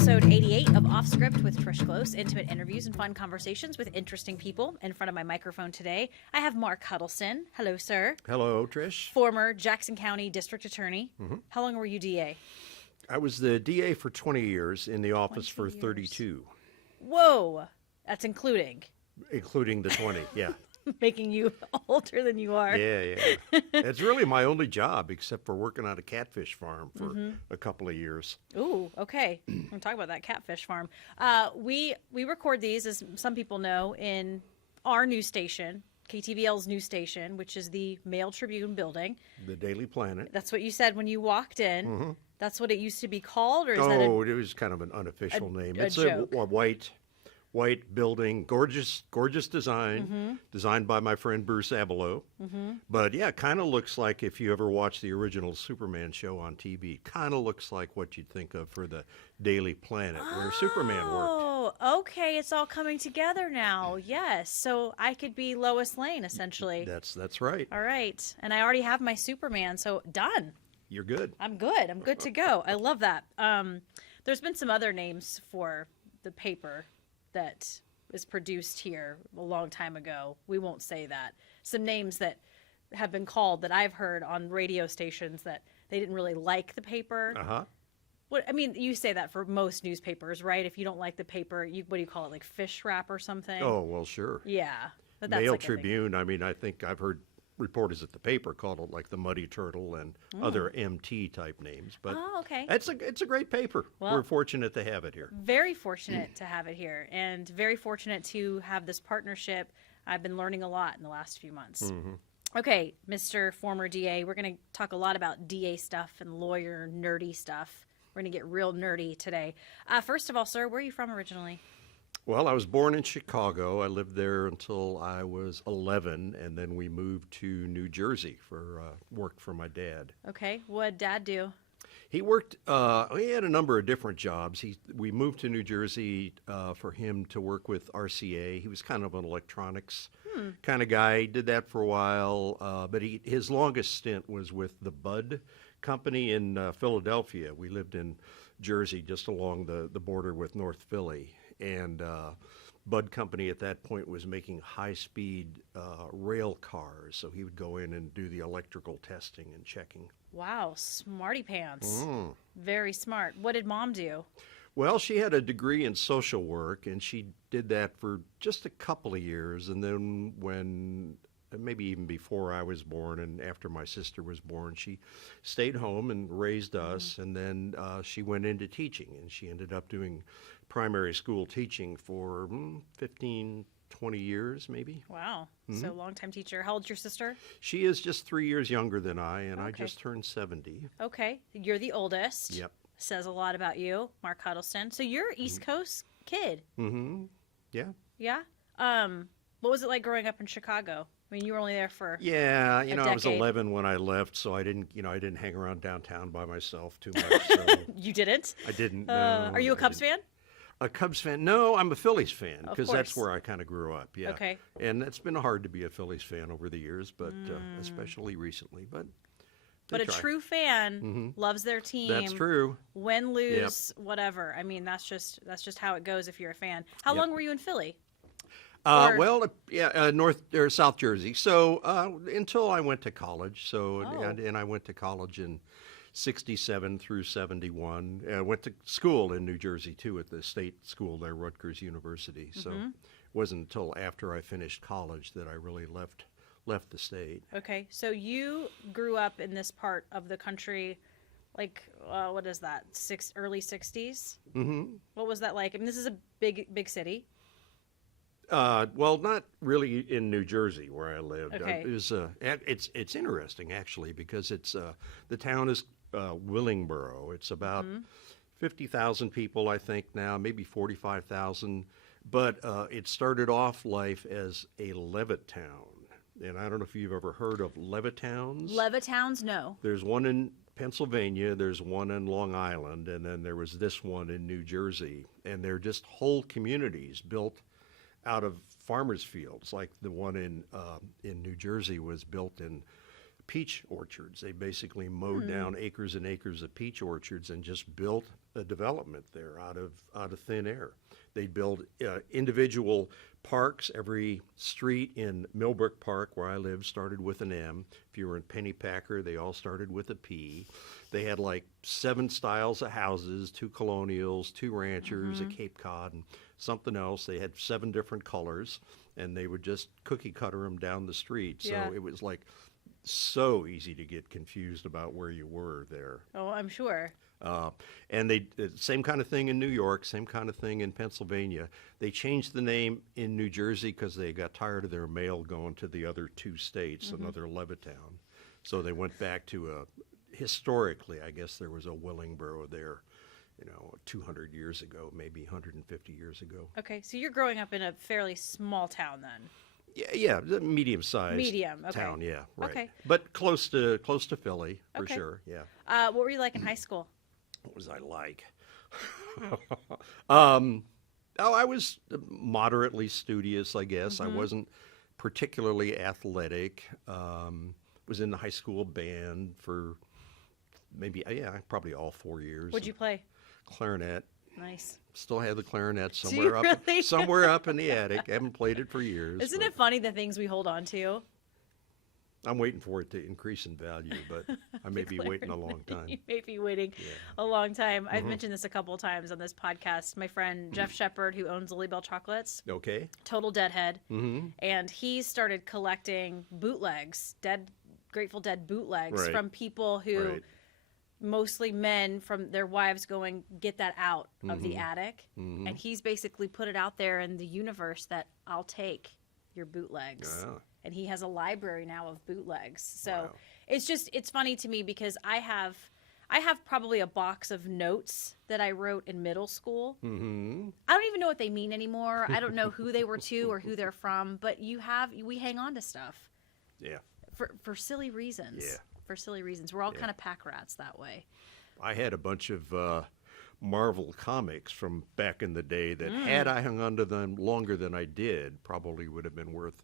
episode 88 of Off Script with Trish Glose, intimate interviews and fun conversations with interesting people. In front of my microphone today, I have Mark Huddleston. Hello, sir. Hello, Trish. Former Jackson County District Attorney. How long were you DA? I was the DA for 20 years, in the office for 20 years. 32. Whoa, that's including Including the 20, yeah. making you older than you are. Yeah. It's really my only job, except for working on a catfish farm for a couple of years. Ooh, okay. We'll talk about that catfish farm. We record these, as some people know, in our news station, KTVL's news station, which is the Mail Tribune building. The Daily Planet. That's what you said when you walked in. That's what it used to be called, or is that It was kind of an unofficial name. It's joke. a white building, gorgeous design, designed by my friend Bruce Abelow. But yeah, kind of looks like, if you ever watched the original Superman show on TV, kind of looks like what you'd think of for the Daily Planet, where Superman worked. Oh, okay. It's all coming together now. Yes. So I could be Lois Lane, essentially. That's right. All right. And I already have my Superman, so done. You're good. I'm good. I'm good to go. I love that. There's been some other names for the paper that was produced here a long time ago. We won't say that. Some names that have been called that I've heard on radio stations that they didn't really like the paper. What I mean, you say that for most newspapers, right? If you don't like the paper, what do you call it, like fish wrap or something? Oh, well, sure. Yeah. But that's Mail like a thing. Tribune, I mean, I think I've heard reporters at the paper called it like the Muddy Turtle and other MT type names. But okay. it's a great paper. Well, we're fortunate to have it here. Very fortunate to have it here, and very fortunate to have this partnership. I've been learning a lot in the last few months. Okay, Mr. Former DA, we're going to talk a lot about DA stuff and lawyer nerdy stuff. We're going to get real nerdy today. First of all, sir, where are you from originally? Well, I was born in Chicago. I lived there until I was 11, and then we moved to New Jersey for work for my dad. Okay, what'd Dad do? He worked, he had a number of different jobs. We moved to New Jersey for him to work with RCA. He was kind of an electronics kind of guy. He did that for a while, but his longest stint was with the Bud Company in Philadelphia. We lived in Jersey, just along the border with North Philly. And Bud Company at that point was making high-speed rail cars, so he would go in and do the electrical testing and checking. Wow, smarty pants. Very smart. What did Mom do? Well, she had a degree in social work, and she did that for just a couple of years. And then maybe even before I was born and after my sister was born, she stayed home and raised us. And then she went into teaching, and she ended up doing primary school teaching for 15, 20 years maybe. Wow. So long-time teacher. How old's your sister? She is just 3 years younger than I, and I Okay. just turned 70. Okay. You're the oldest. Yep. Says a lot about you, Mark Huddleston. So you're an East Coast kid. Yeah. Yeah? What was it like growing up in Chicago? I mean, you were only there for Yeah, I was decade. 11 when I left, so I didn't hang around downtown by myself too much. So You didn't? I didn't. No, Are you a I Cubs didn't. fan? A Cubs fan? No, I'm a Phillies fan Of because that's course. where I kind of grew up. Yeah. Okay. And it's been hard to be a Phillies fan over the years, but especially recently. But But a try. true fan loves their team. That's true. Win, lose, whatever. I mean, that's just how it goes if you're a fan. How Yep. long were you in Philly? North or South Jersey. So until I went to college. So Oh. and I went to college in '67 through '71. I went to school in New Jersey too, at the state school there, Rutgers University. So it wasn't until after I finished college that I really left the state. Okay, so you grew up in this part of the country, like what is that? Early '60s. What was that like? I mean, this is a big city. Well, not really in New Jersey where I lived. Okay. It's interesting actually because it's the town is Willingboro. It's about 50,000 people, I think now, maybe 45,000. But it started off life as a Levittown, and I don't know if you've ever heard of Levittowns. Levittowns, no. There's one in Pennsylvania, there's one in Long Island, and then there was this one in New Jersey, and they're just whole communities built out of farmers' fields, like the one in New Jersey was built in peach orchards. They basically mowed down acres and acres of peach orchards and just built a development there out of thin air. They built individual parks. Every street in Millbrook Park, where I live, started with an M. If you were in Pennypacker, they all started with a P. They had like 7 styles of houses, 2 colonials, 2 ranchers, a Cape Cod, and something else. They had 7 different colors, and they would just cookie cutter them down the street. So Yeah. it was like so easy to get confused about where you were there. Oh, I'm sure. And they same kind of thing in New York, same kind of thing in Pennsylvania. They changed the name in New Jersey because they got tired of their mail going to the other 2 states, another Levittown. So they went back to historically, I guess there was a Willingboro there, 200 years ago, maybe 150 years ago. Okay, so you're growing up in a fairly small town then. Yeah, medium-sized Medium, okay. town, yeah, right. Okay. But close to Philly, for Okay. sure, yeah. What were you like in high school? What was I like? I was moderately studious, I guess. I wasn't particularly athletic. Was in the high school band for probably all 4 years. What'd you play? Clarinet. Nice. Still have the clarinet you somewhere really? somewhere up in the attic. Haven't played it for years. Isn't but it funny the things we hold on to? I'm waiting for it to increase in value, but I may be waiting a long time. You may be waiting a long time. I've mentioned this a couple of times on this podcast. My friend Jeff Shepard, who owns Lily Bell Chocolates, Okay. total deadhead, and he started collecting bootlegs, Grateful Dead bootlegs Right. from people who, Right. mostly men, from their wives going, get that out of the attic. And he's basically put it out there in the universe that I'll take your bootlegs. Yeah. And he has a library now of bootlegs. So Wow. it's funny to me because I have probably a box of notes that I wrote in middle school. Mm-hmm. I don't even know what they mean anymore. I don't know who they were to or who they're from, but we hang on to stuff Yeah. for silly reasons. Yeah. For silly reasons. We're all kind of pack rats that way. I had a bunch of Marvel comics from back in the day that, had I hung on to them longer than I did, probably would have been worth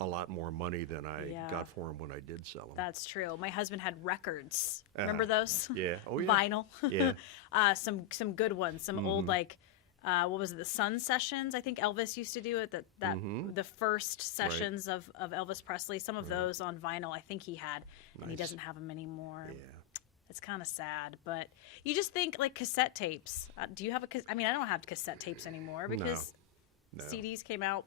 a lot more money than I Yeah. got for them when I did sell them. That's true. My husband had records. Remember those? Yeah. Oh, yeah. Vinyl. Yeah. Some good ones. Some old what was it? The Sun Sessions. I think Elvis used to do it. The first sessions of Elvis Presley. Some of those on vinyl. I think he had, and he Nice. doesn't have them anymore. Yeah. It's kind of sad, but you just think like cassette tapes. Do you have I mean, I don't have cassette tapes anymore because No. CDs came out.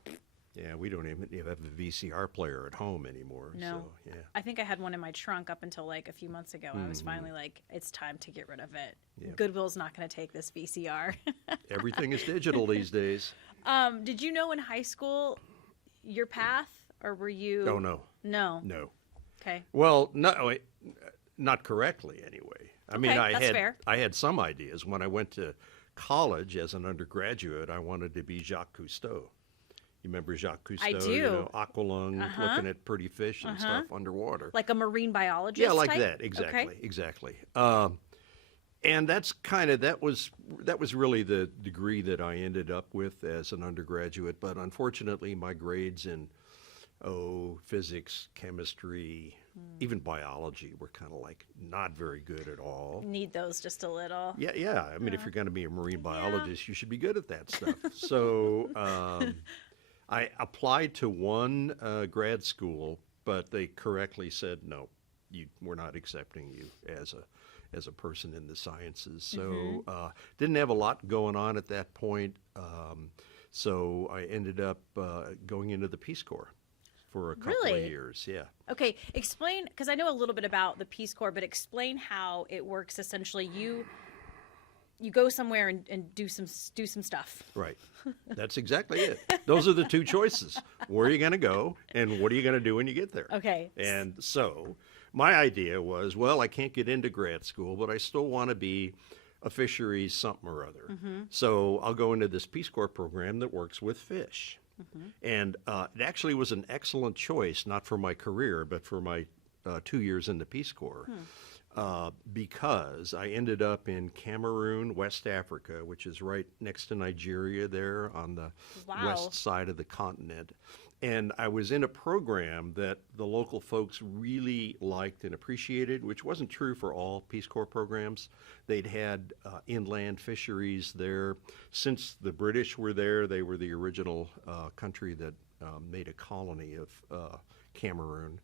Yeah, we don't even have a VCR player at home anymore. No. So, yeah. I think I had one in my trunk up until like a few months ago. I was finally like, it's time to get rid of it. Yeah. Goodwill's not going to take this VCR. Everything is digital these days. Did you know in high school your path, or were you? Oh, no. No. No. Okay. Well, no, not correctly anyway. I mean, Okay, that's fair. I had some ideas. When I went to college as an undergraduate, I wanted to be Jacques Cousteau. You remember Jacques Cousteau? I do. You know, aqualung, looking at pretty fish and stuff underwater. Like a marine biologist. Yeah, like type? that. Exactly. Okay. Exactly. And that's that was really the degree that I ended up with as an undergraduate. But unfortunately, my grades in physics, chemistry, even biology were kind of like not very good at all. Need those just a little. Yeah. I mean, if you're going to be a marine biologist, you should be good at that stuff. So I applied to one grad school, but they correctly said, no, we're not accepting you as a person in the sciences. So didn't have a lot going on at that point. So I ended up going into the Peace Corps for a couple of Really? years. Yeah. Okay, explain, because I know a little bit about the Peace Corps, but explain how it works. Essentially, you go somewhere and do some stuff. Right. That's exactly it. Those are the two choices. Where are you going to go, and what are you going to do when you get there? Okay. And so my idea was, well, I can't get into grad school, but I still want to be a fisheries something or other. So I'll go into this Peace Corps program that works with fish. And it actually was an excellent choice, not for my career, but for my 2 years in the Peace Corps. Because I ended up in Cameroon, West Africa, which is right next to Nigeria there on the Wow. west side of the continent. And I was in a program that the local folks really liked and appreciated, which wasn't true for all Peace Corps programs. They'd had inland fisheries there. Since the British were there, they were the original country that made a colony of Cameroon.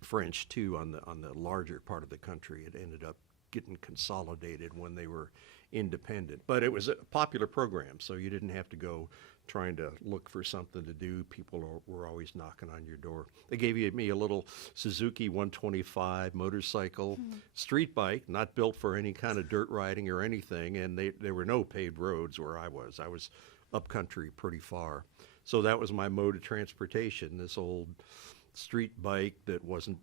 French, too, on the larger part of the country. It ended up getting consolidated when they were independent. But it was a popular program, so you didn't have to go trying to look for something to do. People were always knocking on your door. They gave me a little Suzuki 125 motorcycle, street bike, not built for any kind of dirt riding or anything, and there were no paved roads where I was. I was up country pretty far. So that was my mode of transportation, this old street bike that wasn't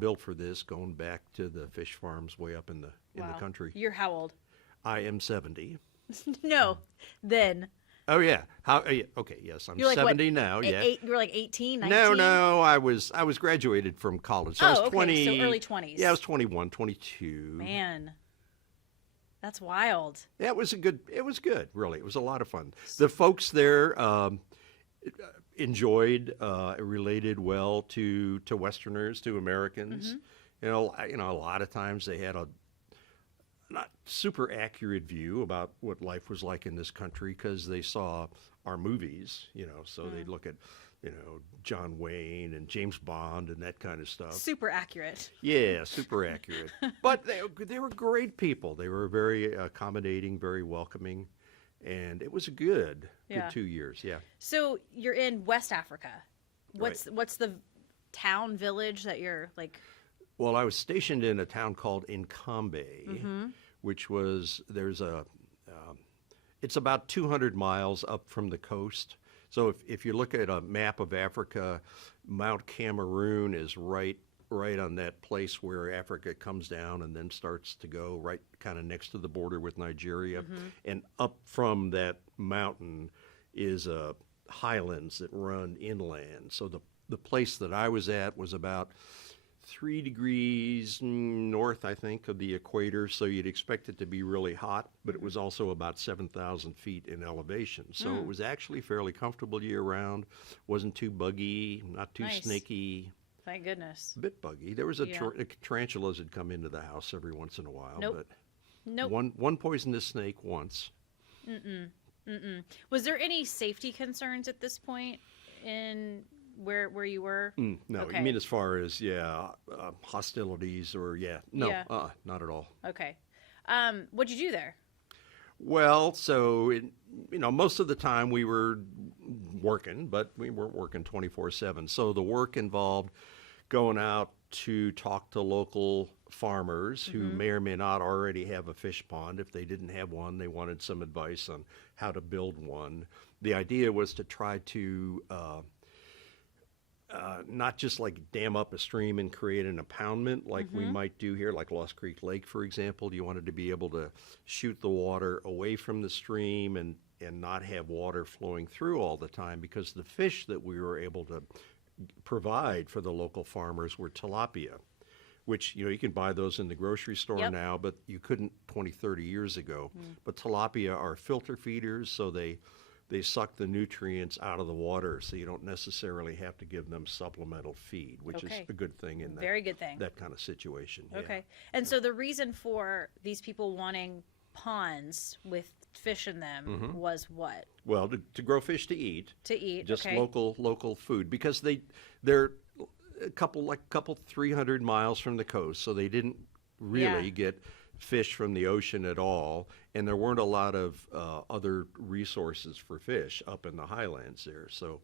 built for this, going back to the fish farms way up in the country. You're how old? I am 70. No, then. Oh yeah. Okay. Yes, I'm You're like 70 what, now. Yeah. You were like 18, 19? No. I was graduated from college. So I was okay. 20. So early 20s. Yeah, I was 21, 22. Man, that's wild. Yeah, it was good. Really. It was a lot of fun. The folks there enjoyed, related well to Westerners, to Americans. Mm-hmm. A lot of times they had a not super accurate view about what life was like in this country because they saw our movies, so they'd look at, John Wayne and James Bond and that kind of stuff. Super accurate. Yeah, super accurate. But they were great people. They were very accommodating, very welcoming, and it was a good 2 years. Yeah. So you're in West Africa. What's the town, village that you're like? Well, I was stationed in a town called Nkambe, which was it's about 200 miles up from the coast. So if you look at a map of Africa, Mount Cameroon is right on that place where Africa comes down and then starts to go right kind of next to the border with Nigeria. And up from that mountain is highlands that run inland. So the place that I was at was about 3 degrees north, I think, of the equator, so you'd expect it to be really hot, but it was also about 7,000 feet in elevation. So it was actually fairly comfortable year-round, wasn't too buggy, not too snaky. Thank goodness. A bit buggy. There was tarantulas that come into the house every once in a while, but one poisonous snake once. Was there any safety concerns at this point in where you were? No, Okay. you mean as far as hostilities or not at all. Okay. What'd you do there? Well, so most of the time we were working, but we weren't working 24/7. So the work involved going out to talk to local farmers who may or may not already have a fish pond. If they didn't have one, they wanted some advice on how to build one. The idea was to try to not just like dam up a stream and create an impoundment like we might do here, like Lost Creek Lake, for example. You wanted to be able to shoot the water away from the stream and not have water flowing through all the time, because the fish that we were able to provide for the local farmers were tilapia, which, you can buy those in the grocery store now, but you couldn't 20, 30 years ago. But tilapia are filter feeders, so they suck the nutrients out of the water, so you don't necessarily have to give them supplemental feed, which is a good thing in Very good thing. that kind of situation. Yeah. Okay. And so the reason for these people wanting ponds with fish in them was what? Well, to grow fish to eat. To eat, just okay. local food, because they're a couple 300 miles from the coast, so they didn't really get fish from the ocean at all, and there weren't a lot of other resources for fish up in the highlands there. So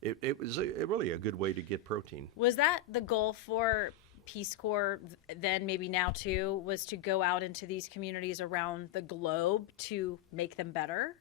it was really a good way to get protein. Was that the goal for Peace Corps then, maybe now too, was to go out into these communities around the globe to make them better?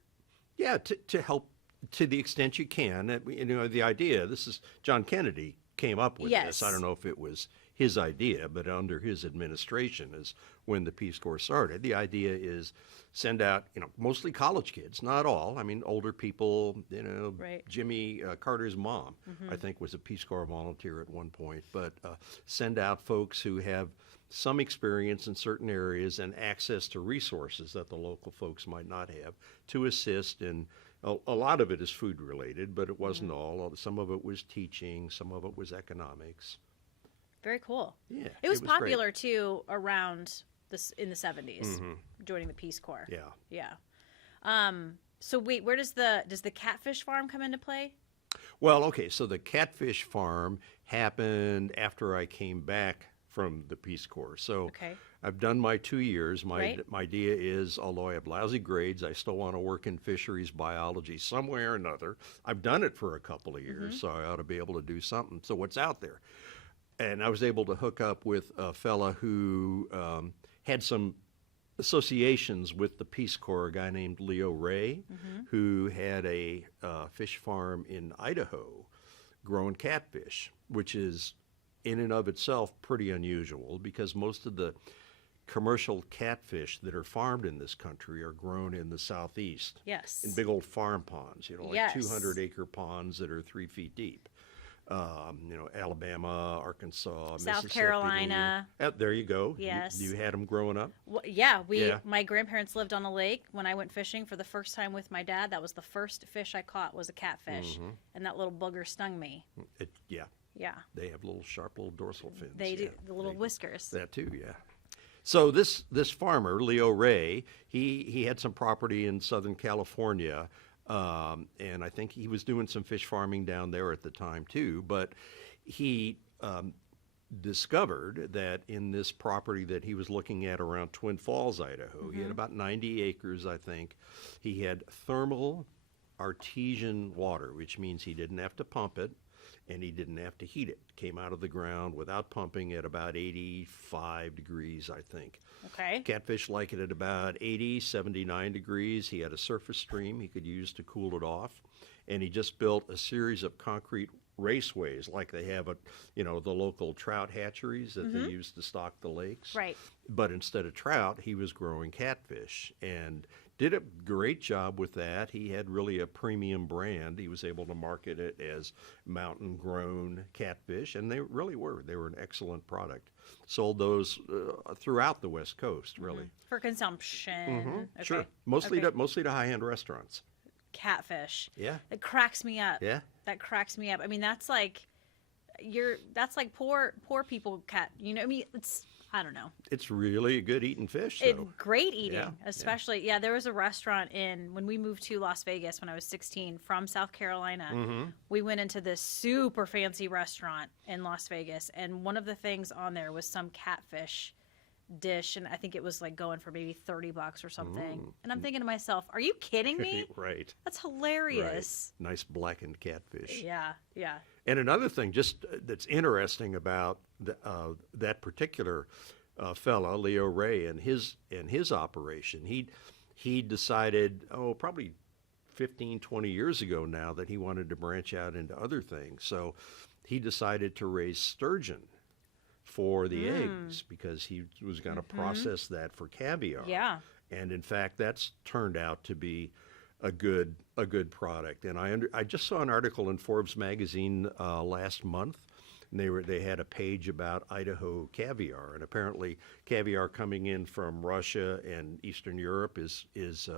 Yeah, to help to the extent you can. The idea, this is John Kennedy came up with this. I don't know if it was his idea, but under his administration is when the Peace Corps started. The idea is send out, mostly college kids, not all. I mean, older people, Right. Jimmy Carter's mom, I think, was a Peace Corps volunteer at one point, but send out folks who have some experience in certain areas and access to resources that the local folks might not have, to assist in A lot of it is food related, but it wasn't all. Some of it was teaching, some of it was economics. Very cool. Yeah, It was great. popular too around this in the 70s, joining the Peace Corps. Yeah. Yeah. So wait, where does the catfish farm come into play? Well, okay, so the catfish farm happened after I came back from the Peace Corps. So Okay. I've done my 2 years. Right. My idea is, although I have lousy grades, I still want to work in fisheries biology some way or another. I've done it for a couple of years, so I ought to be able to do something. So what's out there? And I was able to hook up with a fella who had some associations with the Peace Corps, a guy named Leo Ray, who had a fish farm in Idaho growing catfish, which is in and of itself pretty unusual because most of the commercial catfish that are farmed in this country are grown in the southeast Yes. in big old farm ponds, like Yes. 200-acre ponds that are 3 feet deep. Alabama, Arkansas, South Mississippi. Carolina. There you go. Yes. You had them growing up? Yeah, Yeah. my grandparents lived on a lake. When I went fishing for the first time with my dad, that was the first fish I caught was a catfish, and that little booger stung me. Yeah. Yeah, They have sharp little dorsal fins. they do, yeah. the little whiskers. That too, yeah. So this farmer, Leo Ray, he had some property in Southern California, and I think he was doing some fish farming down there at the time too. But he discovered that in this property that he was looking at around Twin Falls, Idaho, he had about 90 acres, I think. He had thermal artesian water, which means he didn't have to pump it. And he didn't have to heat it. Came out of the ground without pumping at about 85 degrees, I think. Okay. Catfish like it at about 80, 79 degrees. He had a surface stream he could use to cool it off. And he just built a series of concrete raceways like they have at, the local trout hatcheries that they use to stock the lakes. Right. But instead of trout, he was growing catfish and did a great job with that. He had really a premium brand. He was able to market it as mountain grown catfish, and they really were. They were an excellent product. Sold those throughout the West Coast, really. For consumption. Okay. Sure. Mostly Okay. to high-end restaurants. Catfish. Yeah. That cracks me up. Yeah. That cracks me up. I mean, that's like poor people cat. I mean, I don't know. It's really a good eating fish, though. Great eating, Yeah, especially. Yeah, there was a restaurant when we moved to Las Vegas when I was 16 from South Carolina. We went into this super fancy restaurant in Las Vegas, and one of the things on there was some catfish dish, and I think it was like going for maybe $30 or something. And I'm thinking to myself, are you kidding me? Right. That's hilarious. Right. Nice blackened catfish. Yeah, yeah. And another thing just that's interesting about that particular fella, Leo Ray, and his operation, he decided, probably 15, 20 years ago now, that he wanted to branch out into other things. So he decided to raise sturgeon for the eggs because he was going to process that for caviar. Yeah. And in fact, that's turned out to be a good product. And I just saw an article in Forbes magazine last month, and they had a page about Idaho caviar, and apparently caviar coming in from Russia and Eastern Europe is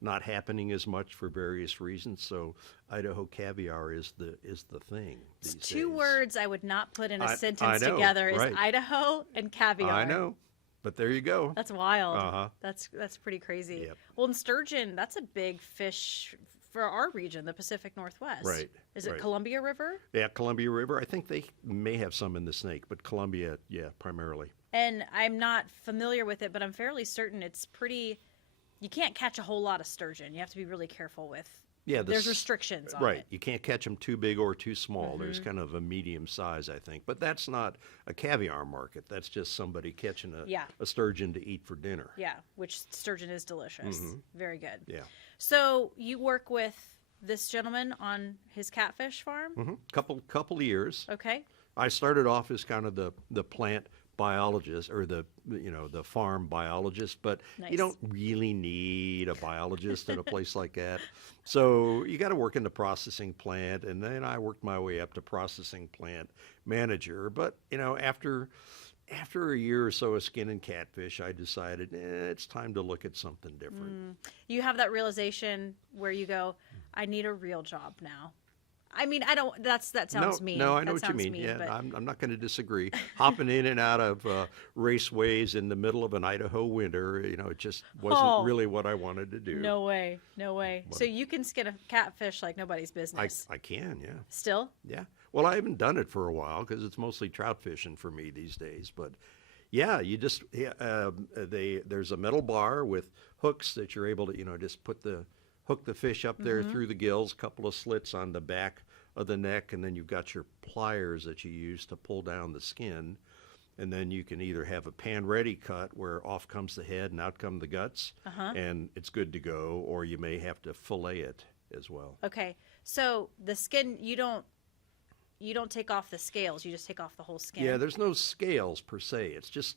not happening as much for various reasons. So Idaho caviar is the thing. It's these two days. words I would not put in a I sentence know, together is right. Idaho and caviar. I know, but there you go. That's wild. Uh-huh. That's pretty crazy. Yep. Well, and sturgeon, that's a big fish for our region, the Pacific Northwest. Right, Is it right. Columbia River? Yeah, Columbia River. I think they may have some in the Snake, but Columbia, yeah, primarily. And I'm not familiar with it, but I'm fairly certain it's pretty. You can't catch a whole lot of sturgeon. You have to be really careful with. Yeah, There's restrictions on right. it. You can't catch them too big or too small. There's kind of a medium size, I think. But that's not a caviar market. That's just somebody catching a sturgeon to eat for dinner. Yeah, which sturgeon is delicious. Very good. Yeah. So you work with this gentleman on his catfish farm? Couple years. Okay. I started off as kind of the plant biologist or the farm biologist, but Nice. you don't really need a biologist in a place like that. So you got to work in the processing plant, and then I worked my way up to processing plant manager. But after a year or so of skinning catfish, I decided it's time to look at something different. You have that realization where you go, I need a real job now. I mean, I don't. That sounds mean. No, I know That what you sounds mean. mean, Yeah, but I'm not going to disagree. Hopping in and out of raceways in the middle of an Idaho winter, it just wasn't Oh. really what I wanted to do. no way, no way. So you can skin a catfish like nobody's business. I can, yeah. Still? Yeah. Well, I haven't done it for a while because it's mostly trout fishing for me these days. But yeah, there's a metal bar with hooks that you're able to, just hook the fish up there through the gills, couple of slits on the back of the neck, and then you've got your pliers that you use to pull down the skin. And then you can either have a pan-ready cut where off comes the head and out come the guts, and it's good to go, or you may have to fillet it as well. Okay. So the skin, you don't take off the scales. You just take off the whole skin. Yeah, there's no scales per se. It's just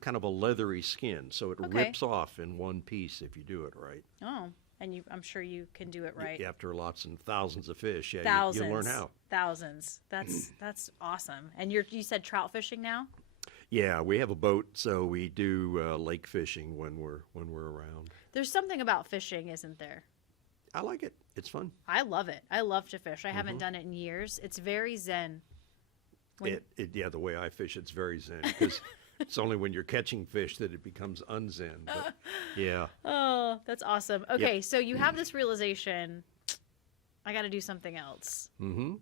kind of a leathery skin, so it rips off in one piece if you do it right. Oh, and I'm sure you can do it right. After lots and thousands of fish, yeah, Thousands. you learn how. Thousands. That's awesome. And you said trout fishing now? Yeah, we have a boat, so we do lake fishing when we're around. There's something about fishing, isn't there? I like it. It's fun. I love it. I love to fish. I haven't done it in years. It's very zen. The way I fish, it's very zen because it's only when you're catching fish that it becomes unzen. But, yeah. Oh, that's awesome. Okay, so you have this realization, I got to do something else. Mm-hmm.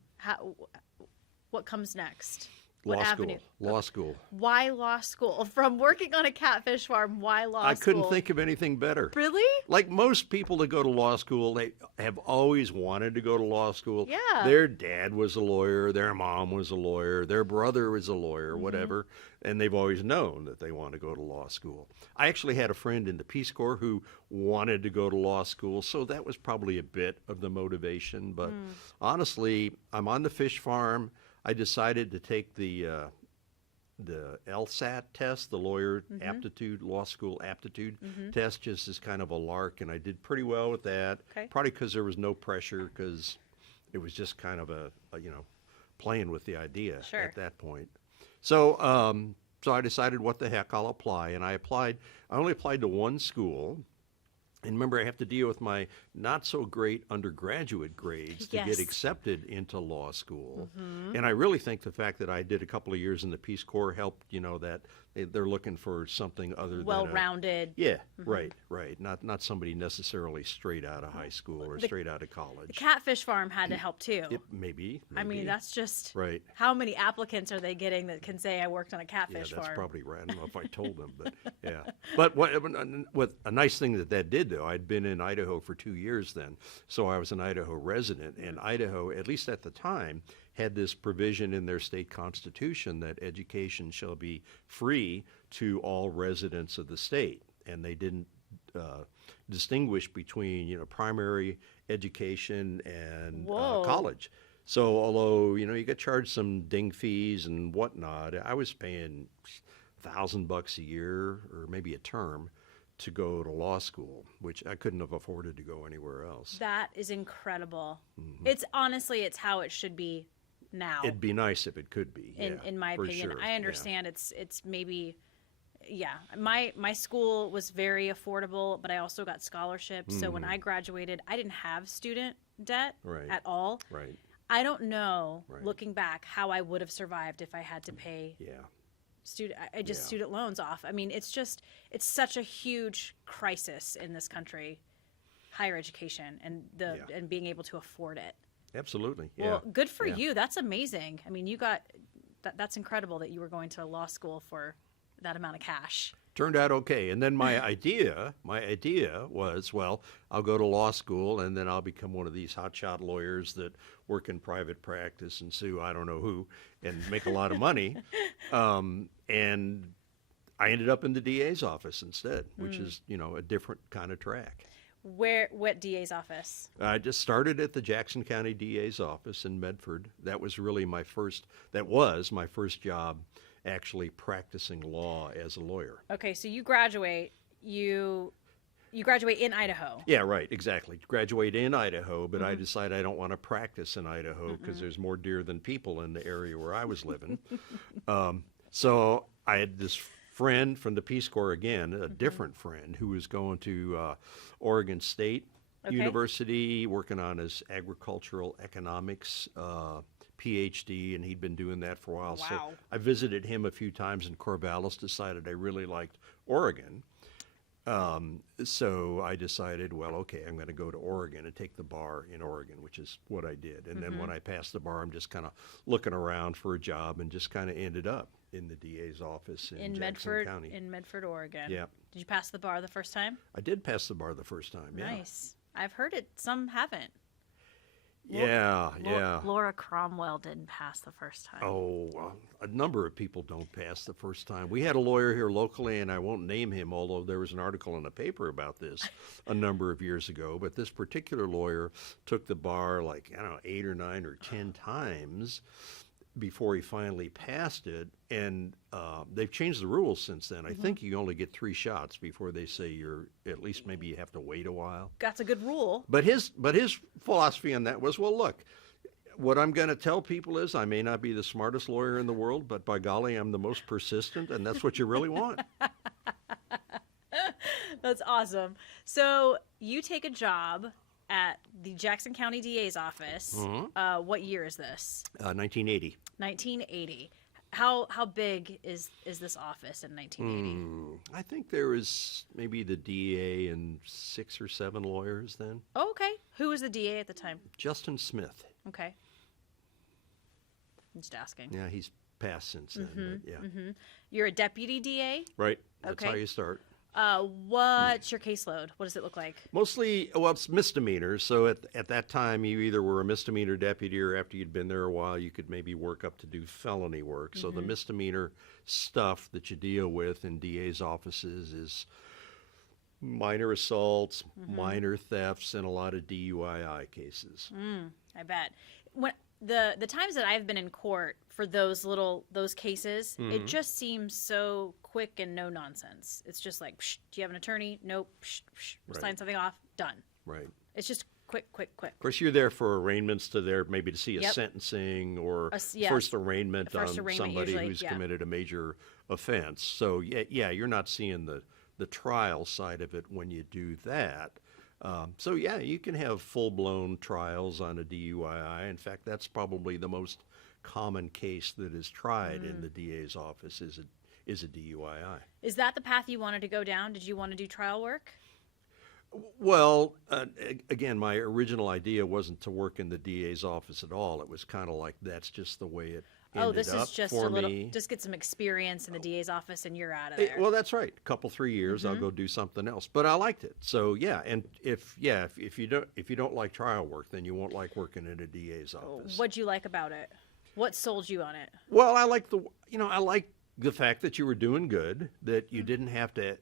What comes next? What Law avenue? school. Law school. Why law school? From working on a catfish farm, why law school? I couldn't think of anything better. Really? Like most people that go to law school, they have always wanted to go to law school. Yeah. Their dad was a lawyer, their mom was a lawyer, their brother was a lawyer, Mm-hmm. whatever, and they've always known that they want to go to law school. I actually had a friend in the Peace Corps who wanted to go to law school, so that was probably a bit of the motivation. But honestly, I'm on the fish farm. I decided to take the LSAT test, the lawyer aptitude, law school aptitude test, just as kind of a lark, and I did pretty well with that. Okay. Probably because there was no pressure, because it was just kind of a playing with the idea at that point. So so I decided, what the heck, I'll apply, and I applied. I only applied to one school. And remember, I have to deal with my not so great undergraduate grades to Yes. get accepted into law school. And I really think the fact that I did a couple of years in the Peace Corps helped, that they're looking for something other than Well-rounded. Yeah, right. Not somebody necessarily straight out of high school or straight out of college. The catfish farm had to help too. Maybe. I mean, that's just right. how many applicants are they getting that can say I worked on a Yeah, catfish that's farm? probably right. I don't know if I told them, but yeah. But what a nice thing that did, though, I'd been in Idaho for 2 years then, so I was an Idaho resident, and Idaho, at least at the time, had this provision in their state constitution that education shall be free to all residents of the state, and they didn't distinguish between primary education and Whoa. college. So although you get charged some ding fees and whatnot, I was paying $1,000 a year or maybe a term to go to law school, which I couldn't have afforded to go anywhere else. That is incredible. It's honestly, it's how it should be now. It'd be nice if it could be. In my for opinion, sure. I understand it's maybe, yeah. My school was very affordable, but I also got scholarships. So when I graduated, I didn't have student debt Right. at all. Right. I don't know, Right. looking back, how I would have survived if I had to pay Yeah. student loans off. I mean, it's such a huge crisis in this country, higher education and being able to afford it. Absolutely. Yeah. Well, good for Yeah. you. That's amazing. I mean, you got that's incredible that you were going to law school for that amount of cash. Turned out okay. And then my idea was, well, I'll go to law school and then I'll become one of these hotshot lawyers that work in private practice and sue I don't know who and make a lot of money. And I ended up in the DA's office instead, which is, a different kind of track. What DA's office? I just started at the Jackson County DA's office in Medford. That was my first job actually practicing law as a lawyer. Okay, so you graduate. You graduate in Idaho. Yeah, right, exactly. Graduate in Idaho, but I decide I don't want to practice in Idaho because there's more deer than people in the area where I was living. So I had this friend from the Peace Corps again, a different friend who was going to Oregon State Okay. University, working on his agricultural economics PhD, and he'd been doing that for a while. So Wow. I visited him a few times in Corvallis, decided I really liked Oregon. So I decided, well, okay, I'm going to go to Oregon and take the bar in Oregon, which is what I did. And then when I passed the bar, I'm just kind of looking around for a job and just kind of ended up in the DA's office in Jackson Medford, County. in Medford, Oregon. Yeah. Did you pass the bar the first time? I did pass the bar the first time, yeah. Nice. I've heard it. Some haven't. Yeah, yeah. Laura Cromwell didn't pass the first time. Oh, well, a number of people don't pass the first time. We had a lawyer here locally, and I won't name him, although there was an article in the paper about this a number of years ago. But this particular lawyer took the bar like, I don't know, 8 or 9 or 10 times before he finally passed it. And they've changed the rules since then. I think you only get 3 shots before they say you're, at least maybe you have to wait a while. That's a good rule. But his philosophy on that was, well, look, what I'm going to tell people is I may not be the smartest lawyer in the world, but by golly, I'm the most persistent, and that's what you really want. That's awesome. So you take a job at the Jackson County DA's office. What year is this? 1980. 1980. How big is this office in 1980? I think there was maybe the DA and 6 or 7 lawyers then. Oh, okay. Who was the DA at the time? Justin Smith. Okay. I'm just asking. Yeah, he's passed since then. But yeah. You're a deputy DA? Right. That's Okay. how you start. What's your caseload? What does it look like? Mostly, well, it's misdemeanors. So at that time, you either were a misdemeanor deputy, or after you'd been there a while, you could maybe work up to do felony work. So the misdemeanor stuff that you deal with in DA's offices is minor assaults, minor thefts, and a lot of DUI cases. I bet. When the times that I've been in court for those cases, it just seems so quick and no nonsense. It's just like, psh, do you have an attorney? Nope. Psh, psh, Right. Sign something off. Done. Right. It's just quick. Of course, you're there for arraignments maybe to see a Yep. sentencing or Yeah. first arraignment on arraignment somebody usually, who's yeah. committed a major offense. So yeah, you're not seeing the trial side of it when you do that. So yeah, you can have full-blown trials on a DUI. In fact, that's probably the most common case that is tried in the DA's office is a DUI. Is that the path you wanted to go down? Did you want to do trial work? Well, again, my original idea wasn't to work in the DA's office at all. It was kind of like that's just the way it ended This up is just for a little, me. just get some experience in the DA's office and you're out of there. Well, that's right. A couple 3 years, I'll go do something else. But I liked it. So yeah, and if you don't like trial work, then you won't like working in a DA's office. What'd you like about it? What sold you on it? Well, I like the fact that you were doing good, that you didn't have to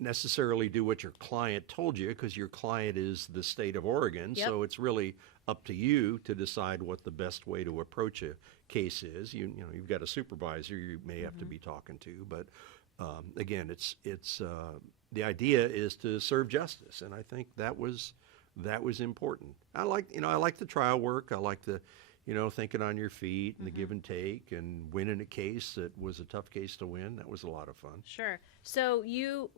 necessarily do what your client told you, because your client is the state of Oregon. Yep. So it's really up to you to decide what the best way to approach a case is. You've got a supervisor you may have to be talking to, but again, it's the idea is to serve justice, and I think that was important. I like the trial work. I like the thinking on your feet and the give and take and winning a case that was a tough case to win. That was a lot of fun. Sure. So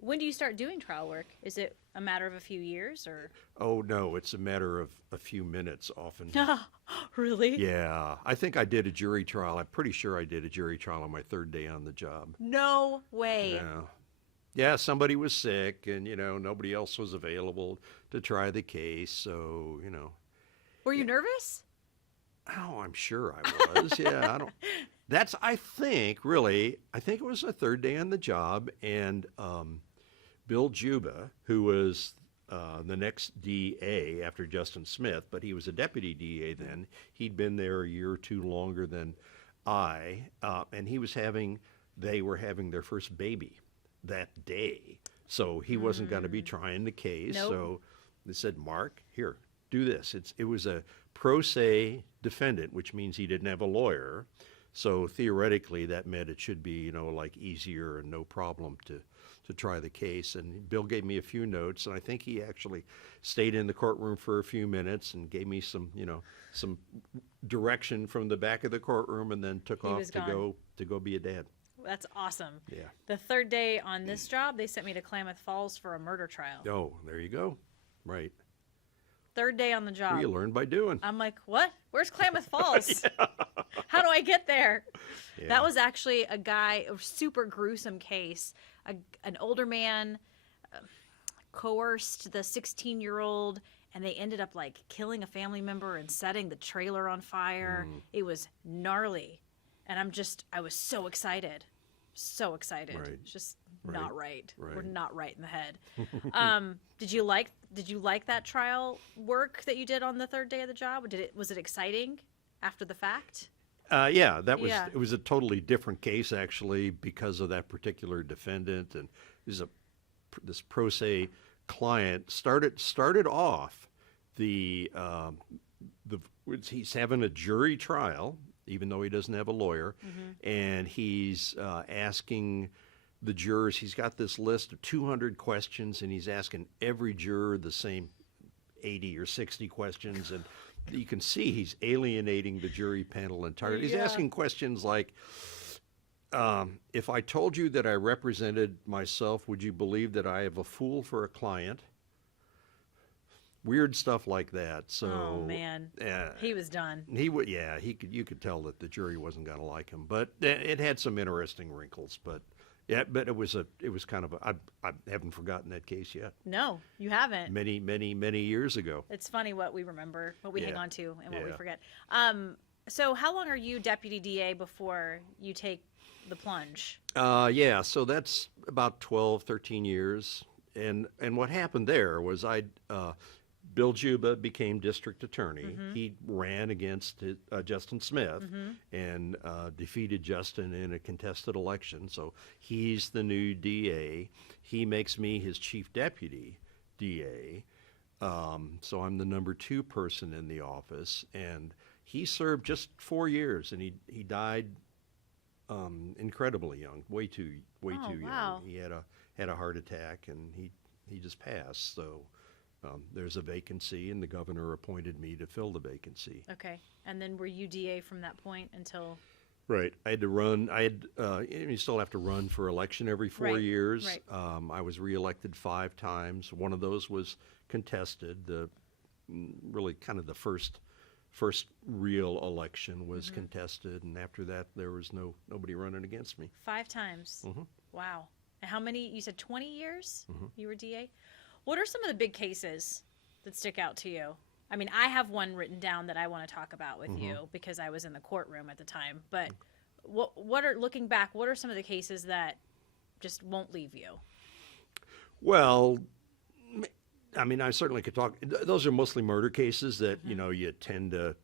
when do you start doing trial work? Is it a matter of a few years or? Oh, no, it's a matter of a few minutes often. Really? Yeah, I think I did a jury trial. I'm pretty sure I did a jury trial on my 3rd day on the job. No way. Yeah. Yeah, somebody was sick and, nobody else was available to try the case. So, Were you nervous? Oh, I'm sure I was. Yeah, I think it was a 3rd day on the job, and Bill Juba, who was the next DA after Justin Smith, but he was a deputy DA then. He'd been there a year or 2 longer than I, and they were having their first baby that day. So he wasn't going to be trying the case. Nope. So they said, Mark, here, do this. It was a pro se defendant, which means he didn't have a lawyer. So theoretically, that meant it should be, easier and no problem to try the case. And Bill gave me a few notes, and I think he actually stayed in the courtroom for a few minutes and gave me some direction from the back of the courtroom, and then took off to go be a dad. That's awesome. Yeah. The 3rd day on this job, they sent me to Klamath Falls for a murder trial. Oh, there you go. Right. Third day on the job. You learn by doing. I'm like, what? Where's Klamath Falls? How do I get there? Yeah. That was actually a super gruesome case. An older man coerced the 16-year-old, and they ended up like killing a family member and setting the trailer on fire. It was gnarly. And I was so excited. So excited. Right. It's just Right. not right. Right. We're not right in the head. Did you like that trial work that you did on the third day of the job? Was it exciting after the fact? Yeah, Yeah. it was a totally different case actually because of that particular defendant, and it was this pro se client started off he's having a jury trial even though he doesn't have a lawyer, and he's asking the jurors. He's got this list of 200 questions, and he's asking every juror the same 80 or 60 questions, and you can see he's alienating the jury panel entirely. He's Yeah. asking questions like, if I told you that I represented myself, would you believe that I have a fool for a client? Weird stuff like that. So, Oh man, he was done. You could tell that the jury wasn't going to like him, but it had some interesting wrinkles. But yeah, but it was kind of I haven't forgotten that case yet. No, you haven't. Many years ago. It's funny what we remember, what we hang Yeah. on to, and what we Yeah. forget. So how long are you deputy DA before you take the plunge? Yeah, so that's about 12, 13 years. And what happened there was Bill Juba became district attorney. He ran against Justin Smith and defeated Justin in a contested election. So he's the new DA. He makes me his chief deputy DA. So I'm the number 2 person in the office. And he served just 4 years, and he died incredibly young, way too Oh, young. wow. He had a heart attack, and he just passed. So there's a vacancy, and the governor appointed me to fill the vacancy. Okay, and then were you DA from that point until? Right. I had to run. You still have to run for election every 4 Right, years. right. I was reelected 5 times. One of those was contested. Really kind of the first real election was contested, and after that there was nobody running against me. 5 times. Wow. And how many? You said 20 years you were DA? What are some of the big cases that stick out to you? I mean, I have one written down that I want to talk about with you because I was in the courtroom at the time. But looking back, what are some of the cases that just won't leave you? Well, I mean, I certainly could talk. Those are mostly murder cases that you tend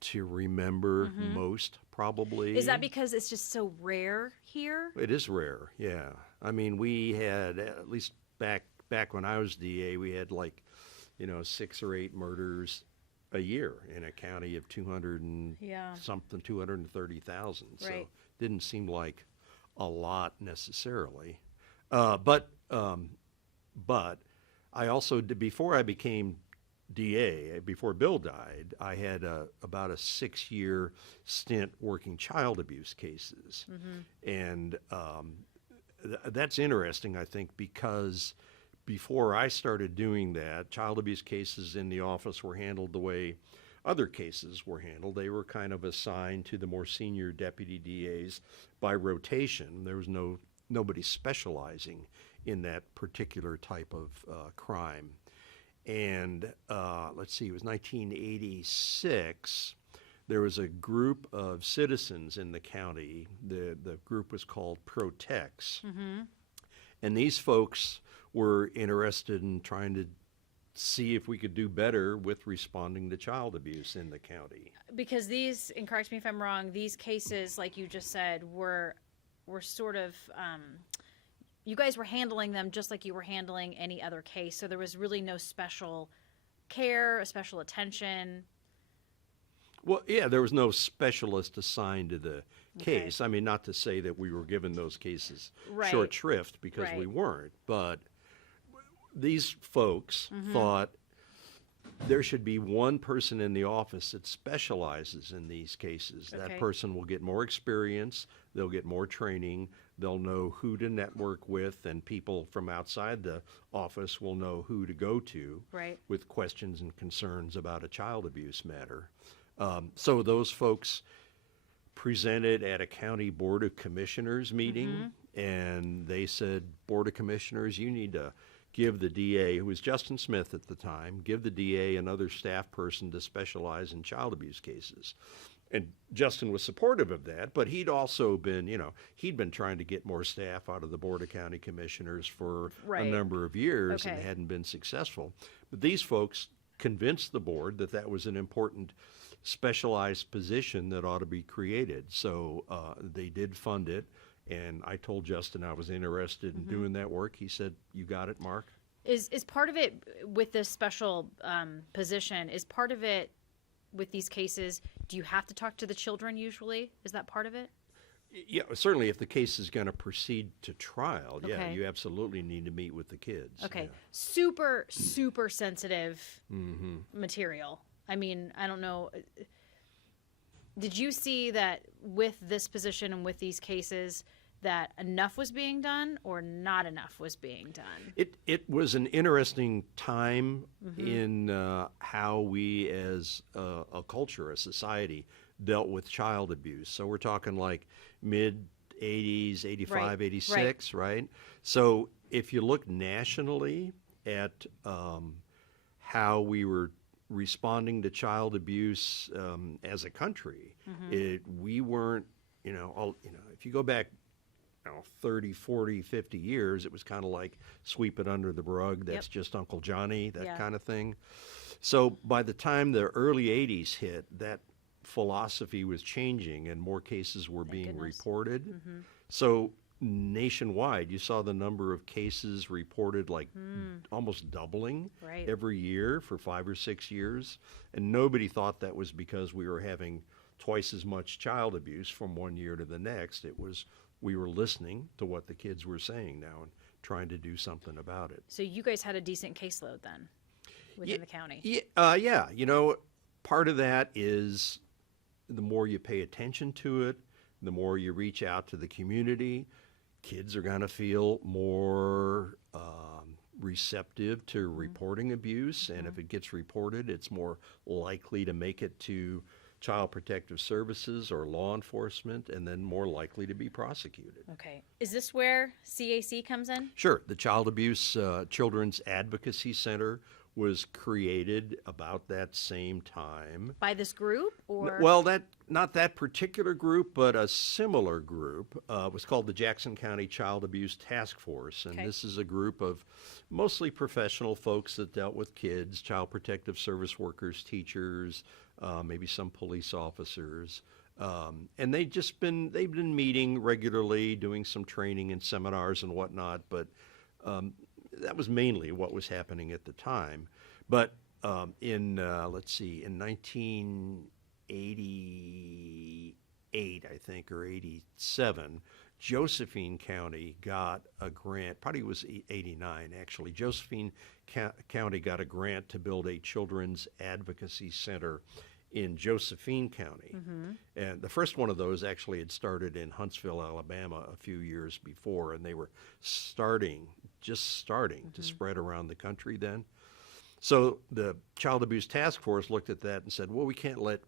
to remember most, probably. Is that because it's just so rare here? It is rare, yeah. I mean, we had, at least back when I was DA, we had 6 or 8 murders a year in a county of 200 and Yeah. something, 230,000. So Right. didn't seem like a lot necessarily. But I also did, before I became DA, before Bill died, I had about a 6-year stint working child abuse cases. And that's interesting, I think, because before I started doing that, child abuse cases in the office were handled the way other cases were handled. They were kind of assigned to the more senior deputy DAs by rotation. There was nobody specializing in that particular type of crime. And let's see, it was 1986. There was a group of citizens in the county. The group was called Protex. And these folks were interested in trying to see if we could do better with responding to child abuse in the county. Because these, and correct me if I'm wrong, these cases, like you just said, were sort of, you guys were handling them just like you were handling any other case. So there was really no special care, special attention. Well, yeah, there was no specialist assigned to the case. I mean, not to say that we were given those cases Right. short shrift, because we Right. weren't. But these folks thought there should be one person in the office that specializes in these cases. That Okay. person will get more experience, they'll get more training, They'll know who to network with, and people from outside the office will know who to go to Right. with questions and concerns about a child abuse matter. So those folks presented at a county board of commissioners meeting, and they said, Board of Commissioners, you need to give the DA, who was Justin Smith at the time, give the DA another staff person to specialize in child abuse cases. And Justin was supportive of that, but he'd also been, he'd been trying to get more staff out of the Board of County Commissioners for Right. a number of years and Okay. hadn't been successful. But these folks convinced the board that that was an important specialized position that ought to be created. So they did fund it, and I told Justin I was interested in doing that work. He said, "You got it, Mark." Is part of it with this special position, is part of it with these cases, do you have to talk to the children usually? Is that part of it? Yeah, certainly if the case is going to proceed to trial, yeah, Okay. you absolutely need to meet with the kids. Okay. Yeah. Super, super sensitive material. I mean, I don't know. Did you see that with this position and with these cases that enough was being done or not enough was being done? It was an interesting time in how we as a culture, a society, dealt with child abuse. So we're talking like mid 80s, 85, Right, 86, right? So if you look nationally at how we were responding to child abuse as a country, we weren't, if you go back 30, 40, 50 years, it was kind of like sweep it under the rug. That's just Uncle Johnny, that Yeah. kind of thing. So by the time the early 80s hit, that philosophy was changing and more cases were being goodness. reported. So nationwide, you saw the number of cases reported like almost doubling Right. every year for 5 or 6 years. And nobody thought that was because we were having twice as much child abuse from one year to the next. It was we were listening to what the kids were saying now and trying to do something about it. So you guys had a decent caseload then within the county. Yeah. Part of that is the more you pay attention to it, the more you reach out to the community, kids are going to feel more receptive to reporting abuse. And if it gets reported, it's more likely to make it to Child Protective Services or law enforcement, and then more likely to be prosecuted. Okay. Is this where CAC comes in? Sure. The Child Abuse Children's Advocacy Center was created about that same time. By this group or? Well, not that particular group, but a similar group was called the Jackson County Child Abuse Task Force. And Okay. this is a group of mostly professional folks that dealt with kids, child protective service workers, teachers, maybe some police officers. And they've been meeting regularly, doing some training and seminars and whatnot, but that was mainly what was happening at the time. But in 1988, I think, or 87, Josephine County got a grant, probably it was 89 actually. Josephine County got a grant to build a children's advocacy center in Josephine County. And the first one of those actually had started in Huntsville, Alabama a few years before, and they were just starting to spread around the country then. So the Child Abuse Task Force looked at that and said, well, we can't let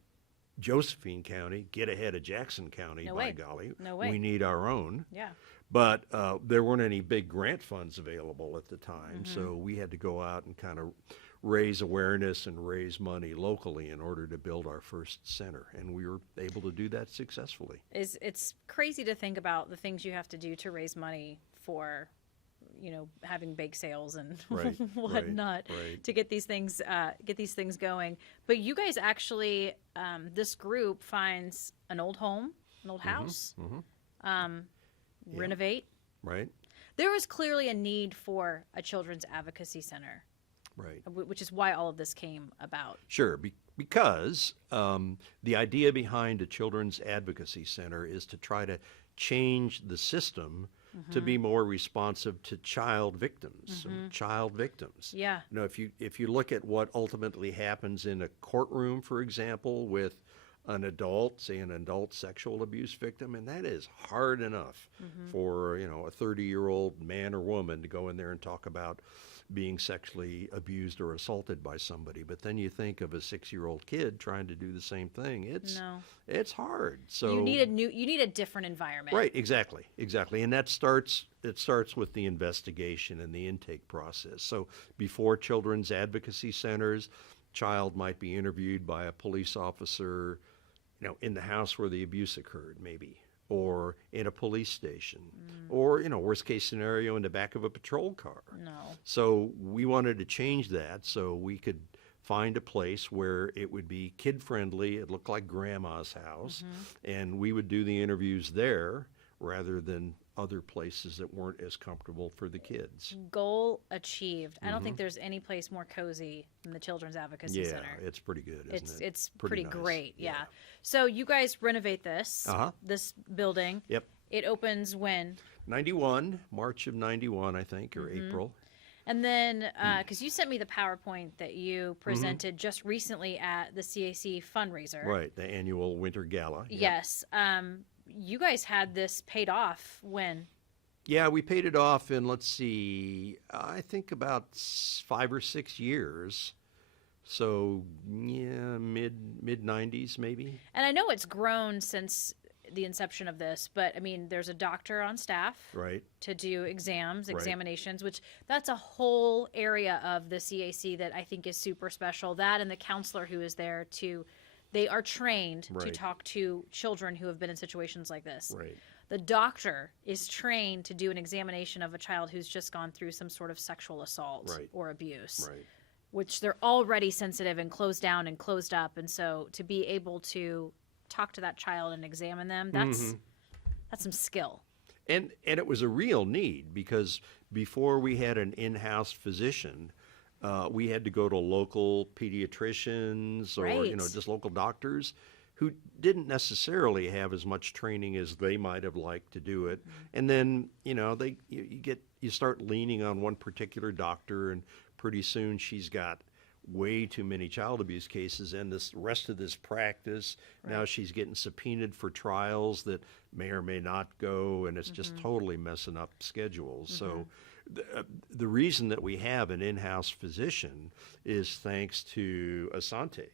Josephine County get ahead of Jackson County, No by way. golly. No way. We need our own. Yeah. But there weren't any big grant funds available at the time, so we had to go out and kind of raise awareness and raise money locally in order to build our first center, and we were able to do that successfully. It's crazy to think about the things you have to do to raise money for, having bake sales and Right, whatnot right. to get these things going. But you guys actually, this group finds an old home, an old house, renovate. Right? There was clearly a need for a children's advocacy center, Right. which is why all of this came about. Sure, because the idea behind a children's advocacy center is to try to change the system to be more responsive to child victims. Yeah. If you look at what ultimately happens in a courtroom, for example, with an adult, say an adult sexual abuse victim, and that is hard enough for, you know, a 30-year-old man or woman to go in there and talk about being sexually abused or assaulted by somebody. But then you think of a 6-year-old kid trying to do the same thing. It's hard. So you need a different environment. right, exactly. And it starts with the investigation and the intake process. So before children's advocacy centers, child might be interviewed by a police officer, you know, in the house where the abuse occurred, maybe, or in a police station, or, you know, worst case scenario, in the back of a patrol car. No. So we wanted to change that so we could find a place where it would be kid friendly. It looked like grandma's house, and we would do the interviews there rather than other places that weren't as comfortable for the kids. Goal achieved. I don't think there's any place more cozy than the Children's Advocacy Center. Yeah, it's pretty good, isn't it? It's pretty nice. great, yeah. So you guys renovate this building. Yep. It opens when? 91, March of 91, I think, or April. And then, because you sent me the PowerPoint that you presented just recently at the CAC fundraiser. Right, the annual winter gala. Yep. Yes. You guys had this paid off when? Yeah, we paid it off in, let's see, I think about 5 or 6 years. So, yeah, mid 90s maybe. And I know it's grown since the inception of this, but I mean, there's a doctor on staff Right. to do examinations, which that's a whole area of the CAC that I think is super special. That and the counselor who is there they are trained to Right. talk to children who have been in situations like this. Right. The doctor is trained to do an examination of a child who's just gone through some sort of sexual assault Right. or abuse, Right. which they're already sensitive and closed down and closed up. And so to be able to talk to that child and examine them, that's some skill. And it was a real need because before we had an in-house physician, we had to go to local pediatricians or, you know, Right. just local doctors who didn't necessarily have as much training as they might have liked to do it. And then, you know, you start leaning on one particular doctor, and pretty soon she's got way too many child abuse cases and this rest of this practice. Now she's getting subpoenaed for trials that may or may not go, and it's just totally messing up schedules. So the reason that we have an in-house physician is thanks to Asante.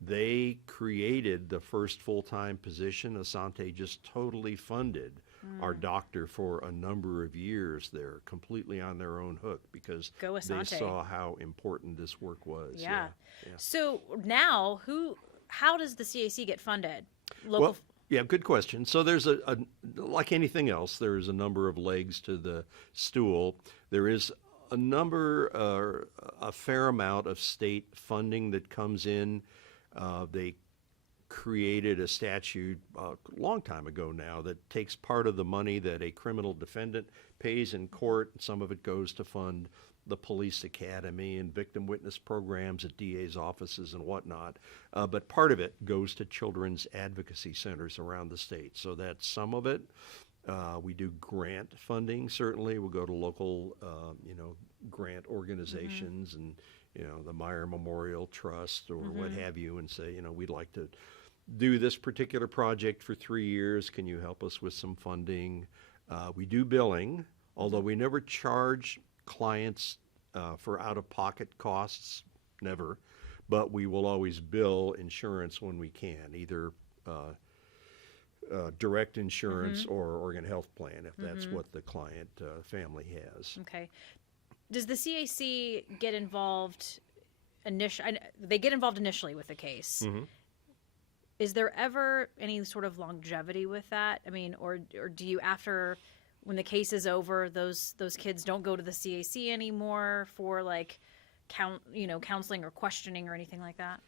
They created the first full-time position. Asante just totally funded our doctor for a number of years there, completely on their own hook, because Go they Asante. saw how important this work was. Yeah. So now, how does the CAC get funded? Local. Well, yeah, good question. So there's a like anything else, there's a number of legs to the stool. There is a fair amount of state funding that comes in. They created a statute a long time ago now that takes part of the money that a criminal defendant pays in court, and some of it goes to fund the police academy and victim witness programs at DA's offices and whatnot. But part of it goes to children's advocacy centers around the state. So that's some of it. We do grant funding, certainly. We'll go to local, grant organizations and, the Meyer Memorial Trust or what have you, and say, we'd like to do this particular project for 3 years. Can you help us with some funding? We do billing, although we never charge clients for out-of-pocket costs, never. But we will always bill insurance when we can, either direct insurance or Oregon Health Plan, if that's what the client family has. Okay. Does the CAC get involved initially? They get involved initially with the case. Is there ever any sort of longevity with that? I mean, or do you, after when the case is over, those kids don't go to the CAC anymore for like counseling or questioning or anything like that?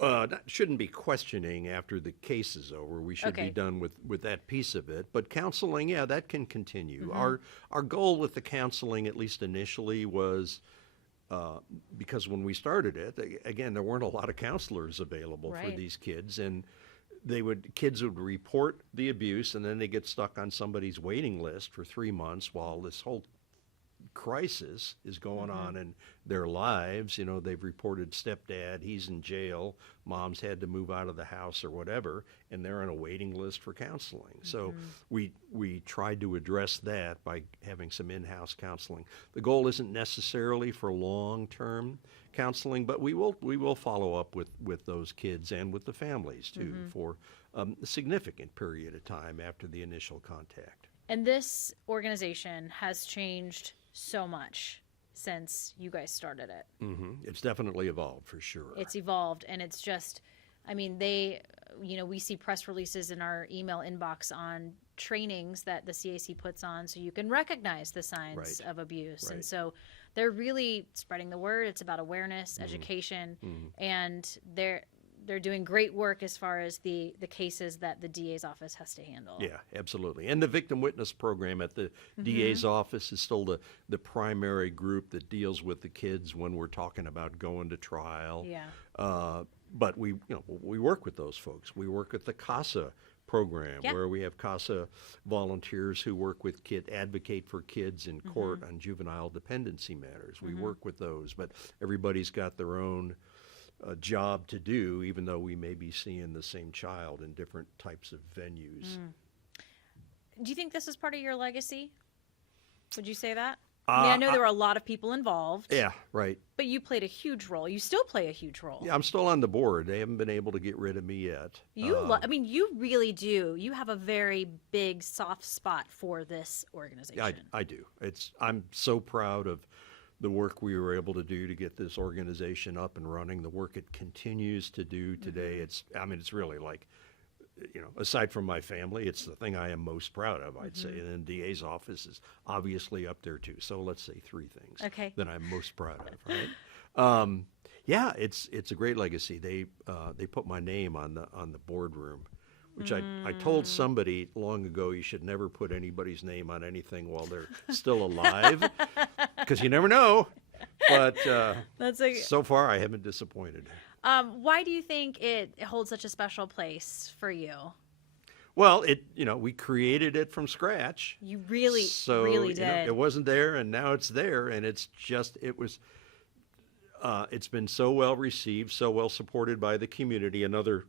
That shouldn't be questioning after the case is over. We should be done with that piece of it. But counseling, yeah, that can continue. Our goal with the counseling, at least initially, was because when we started it, again, there weren't a lot of counselors available for these kids, and kids would report the abuse, and then they get stuck on somebody's waiting list for 3 months while this whole crisis is going on in their lives. You know, they've reported stepdad, he's in jail, mom's had to move out of the house or whatever, and they're on a waiting list for counseling. So we tried to address that by having some in-house counseling. The goal isn't necessarily for long-term counseling, but we will follow up with those kids and with the families too for a significant period of time after the initial contact. And this organization has changed so much since you guys started it. It's definitely evolved for sure. It's evolved, and it's just, I mean, we see press releases in our email inbox on trainings that the CAC puts on so you can recognize the signs of abuse. And so they're really spreading the word. It's about awareness, education, and they're doing great work as far as the cases that the DA's office has to handle. Yeah, absolutely. And the victim witness program at the DA's office is still the primary group that deals with the kids when we're talking about going to trial. Yeah. But we work with those folks. We work with the CASA program where we have CASA volunteers who work with advocate for kids in court on juvenile dependency matters. We work with those, but everybody's got their own job to do, even though we may be seeing the same child in different types of venues. Do you think this is part of your legacy? Would you say that? I mean, I know there were a lot of people involved. Yeah, right. But you played a huge role. You still play a huge role. Yeah, I'm still on the board. They haven't been able to get rid of me yet. I mean, you really do. You have a very big soft spot for this organization. I do. I'm so proud of the work we were able to do to get this organization up and running, the work it continues to do today. It's really like, aside from my family, it's the thing I am most proud of, I'd say. And then DA's office is obviously up there too. So let's say three things that I'm most proud of, right? Yeah, it's a great legacy. They put my name on the boardroom, which I told somebody long ago, you should never put anybody's name on anything while they're still alive, because you never know. But so far, I haven't disappointed. Why do you think it holds such a special place for you? Well, we created it from scratch. You really did. It wasn't there, and now it's there, and it's been so well received, so well supported by the community. Another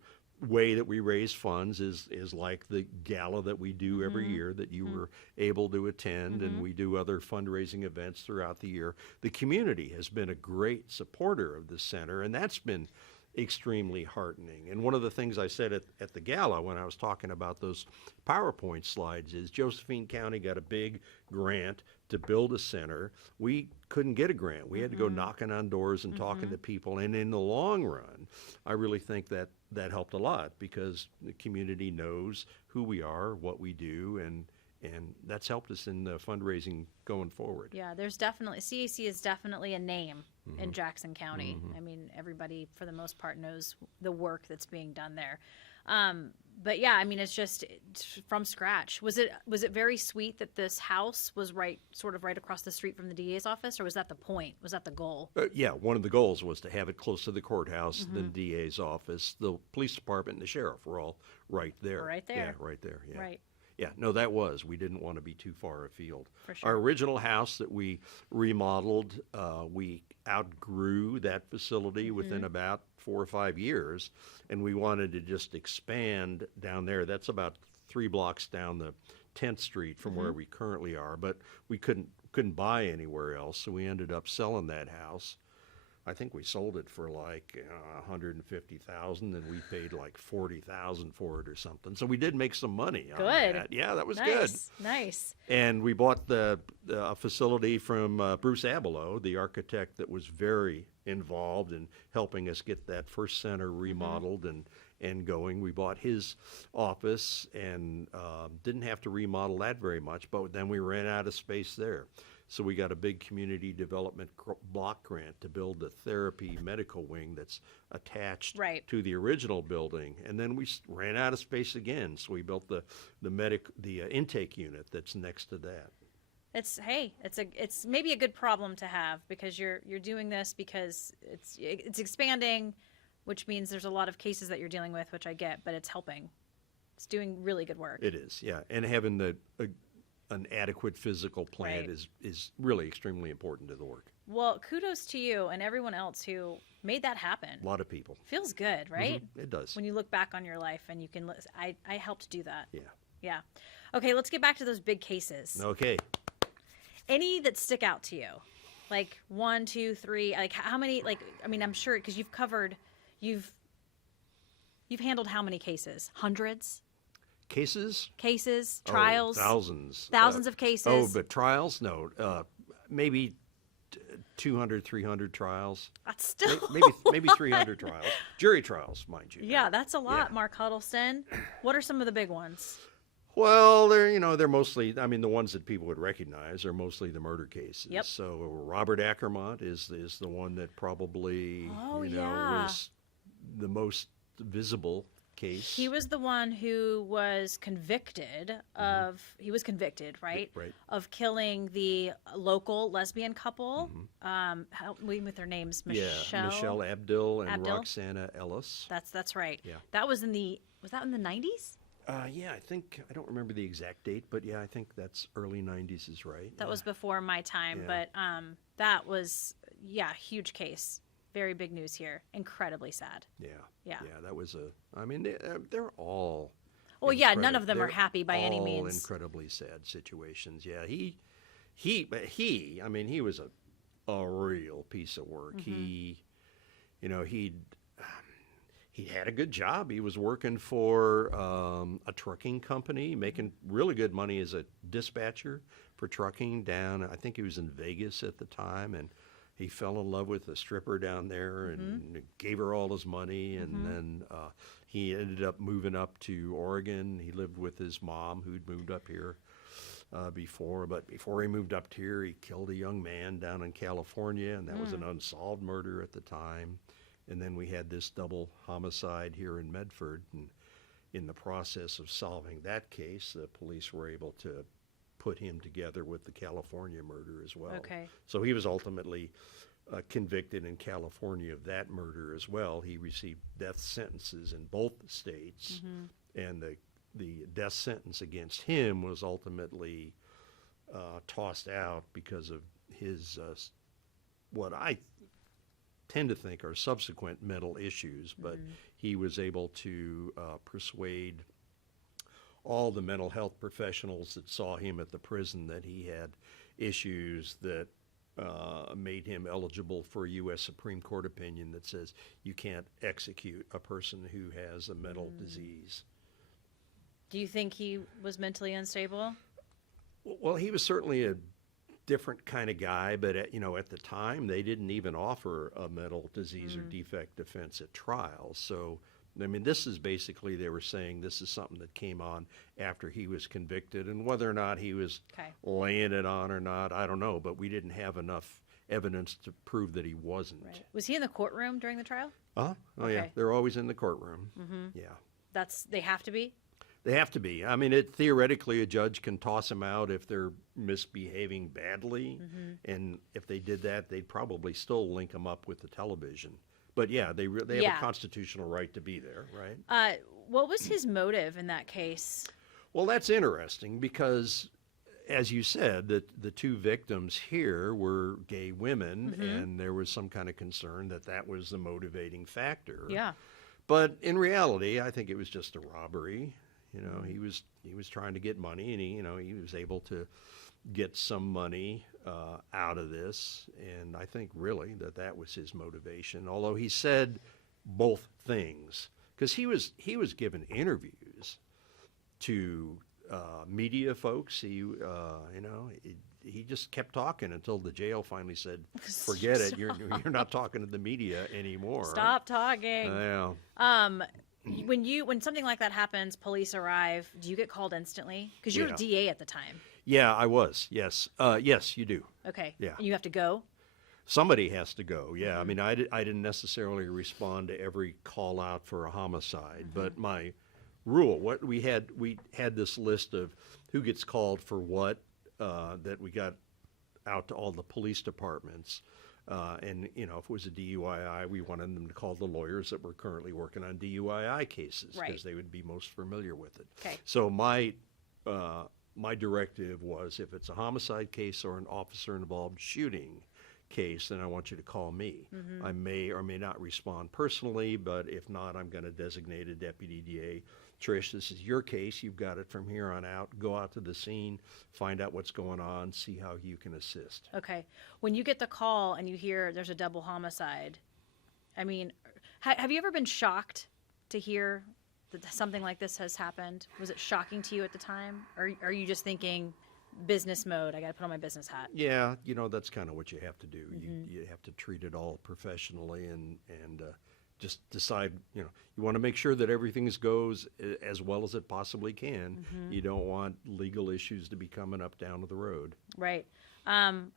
way that we raise funds is like the gala that we do every year that you were able to attend, and we do other fundraising events throughout the year. The community has been a great supporter of the center, and that's been extremely heartening. And one of the things I said at the gala when I was talking about those PowerPoint slides is Josephine County got a big grant to build a center. We couldn't get a grant. We had to go knocking on doors and talking to people. And in the long run, I really think that helped a lot, because the community knows who we are, what we do, and that's helped us in the fundraising going forward. Yeah, CAC is definitely a name in Jackson County. I mean, everybody for the most part knows the work that's being done there. But yeah, I mean, it's from scratch. Was it very sweet that this house was right across the street from the DA's office, or was that the point? Was that the goal? Yeah, one of the goals was to have it close to the courthouse, the DA's office, the police department, and the sheriff were all right there. Right there. Yeah, right there. Yeah. Right. Yeah, no, we didn't want to be too far afield. For sure. Our original house that we remodeled, we outgrew that facility within about 4 or 5 years, and we wanted to just expand down there. That's about 3 blocks down the 10th Street from where we currently are, but we couldn't buy anywhere else, so we ended up selling that house. I think we sold it for like $150,000, and we paid like $40,000 for it or something. So we did make some money on that. Yeah, that was good. Nice. And we bought the facility from Bruce Abelow, the architect that was very involved in helping us get that first center remodeled and going. We bought his office and didn't have to remodel that very much, but then we ran out of space there. So we got a big community development block grant to build the therapy medical wing that's attached to the original building. And then we ran out of space again, so we built the intake unit that's next to that. It's maybe a good problem to have, because you're doing this because it's expanding, which means there's a lot of cases that you're dealing with, which I get, but it's helping. It's doing really good work. It is, yeah. And having an adequate physical plan Right. is really extremely important to the work. Well, kudos to you and everyone else who made that happen. A lot of people. Feels good, right? It does. When you look back on your life and you can, I helped do that. Yeah. Yeah. Okay, let's get back to those big cases. Okay. Any that stick out to you? Like 1, 2, 3, like how many, like, I mean, I'm sure because you've handled how many cases? Hundreds? Cases? Cases, Oh, trials, thousands. thousands of cases. Oh, but trials? No. Maybe 200, 300 trials. That's still Maybe 300 trials. Jury trials, mind you. yeah, that's a lot. Yeah. Mark Huddleston. What are some of the big ones? Well, they're mostly, I mean, the ones that people would recognize are mostly the murder cases. Yep. So Robert Ackermont is the one that probably yeah. was the most visible case. He was the one who was convicted of, he was convicted, right? Right. Of killing the local lesbian couple. Help me with their names. Michelle Abdul and Abdul? Roxana Ellis. That's right. Yeah. That was was that in the 90s? Yeah, I don't remember the exact date, but yeah, I think that's early 90s is right. That was before my time, Yeah. but that was, huge case. Very big news here. Incredibly sad. Yeah. Yeah. Yeah, that was I mean, they're all. Well, yeah, none of them are they're happy by any all means. incredibly sad situations. Yeah, I mean, he was a real piece of work. He had a good job. He was working for a trucking company, making really good money as a dispatcher for trucking down. I think he was in Vegas at the time, and he fell in love with a stripper down there and gave her all his money. And then he ended up moving up to Oregon. He lived with his mom, who'd moved up here before. But before he moved up here, he killed a young man down in California, and that was an unsolved murder at the time. And then we had this double homicide here in Medford. And in the process of solving that case, the police were able to put him together with the California murder as well. Okay. So he was ultimately convicted in California of that murder as well. He received death sentences in both states, and the death sentence against him was ultimately tossed out because of his what I tend to think are subsequent mental issues, but he was able to persuade all the mental health professionals that saw him at the prison that he had issues that made him eligible for a U.S. Supreme Court opinion that says you can't execute a person who has a mental disease. Do you think he was mentally unstable? Well, he was certainly a different kind of guy, but at the time they didn't even offer a mental disease or defect defense at trial. So, I mean, this is basically, they were saying this is something that came on after he was convicted, and whether or not he was laying it on or not, I don't know, but we didn't have enough evidence to prove that he wasn't. Right. Was he in the courtroom during the trial? Oh yeah, Okay. they're always in the courtroom. Yeah. They have to be? They have to be. I mean, theoretically, a judge can toss them out if they're misbehaving badly, and if they did that, they'd probably still link them up with the television. But yeah, they have a constitutional right to be there, right? What was his motive in that case? Well, that's interesting because, as you said, the two victims here were gay women, and there was some kind of concern that was the motivating factor. Yeah. But in reality, I think it was just a robbery. He was trying to get money, and he was able to get some money out of this, and I think really that was his motivation. Although he said both things, because he was given interviews to media folks. He just kept talking until the jail finally said, "Forget it. You're not talking to the media anymore." Stop talking. Yeah. When something like that happens, police arrive, do you get called instantly? Because you're a DA at the time. Yeah, I was. Yes. Yes, you do. Okay. Yeah. And you have to go? Somebody has to go. Yeah. I mean, I didn't necessarily respond to every call out for a homicide, but my rule, we had this list of who gets called for what, that we got out to all the police departments. And, if it was a DUII, we wanted them to call the lawyers that were currently working on DUII cases because they would be most familiar with it. Okay. So my my directive was if it's a homicide case or an officer-involved shooting case, then I want you to call me. I may or may not respond personally, but if not, I'm going to designate a deputy DA. Trish, this is your case. You've got it from here on out. Go out to the scene, find out what's going on, see how you can assist. Okay. When you get the call and you hear there's a double homicide, I mean, have you ever been shocked to hear that something like this has happened? Was it shocking to you at the time? Or are you just thinking business mode, I got to put on my business hat? Yeah, that's kind of what you have to do. You have to treat it all professionally and just decide, you want to make sure that everything goes as well as it possibly can. You don't want legal issues to be coming up down the road. Right.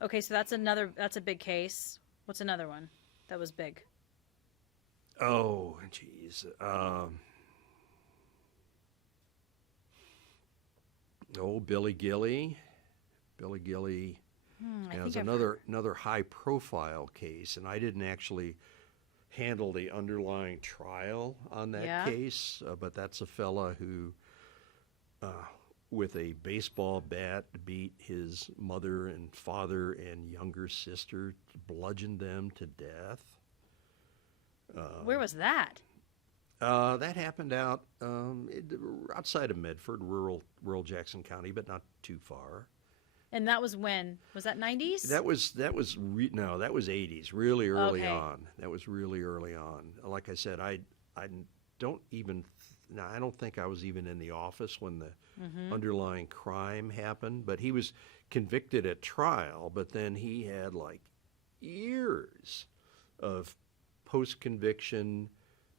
Okay, so that's a big case. What's another one that was big? Oh, geez. Billy Gilley. Billy Gilley has another high-profile case, and I didn't actually handle the underlying trial on that case, but that's a fella who, with a baseball bat, beat his mother and father and younger sister, bludgeoned them to death. Where was that? That happened outside of Medford, rural Jackson County, but not too far. And that was when? Was that 90s? That was 80s, really early on. That was really early on. Like I said, I don't think I was even in the office when the underlying crime happened, but he was convicted at trial, but then he had like years of post-conviction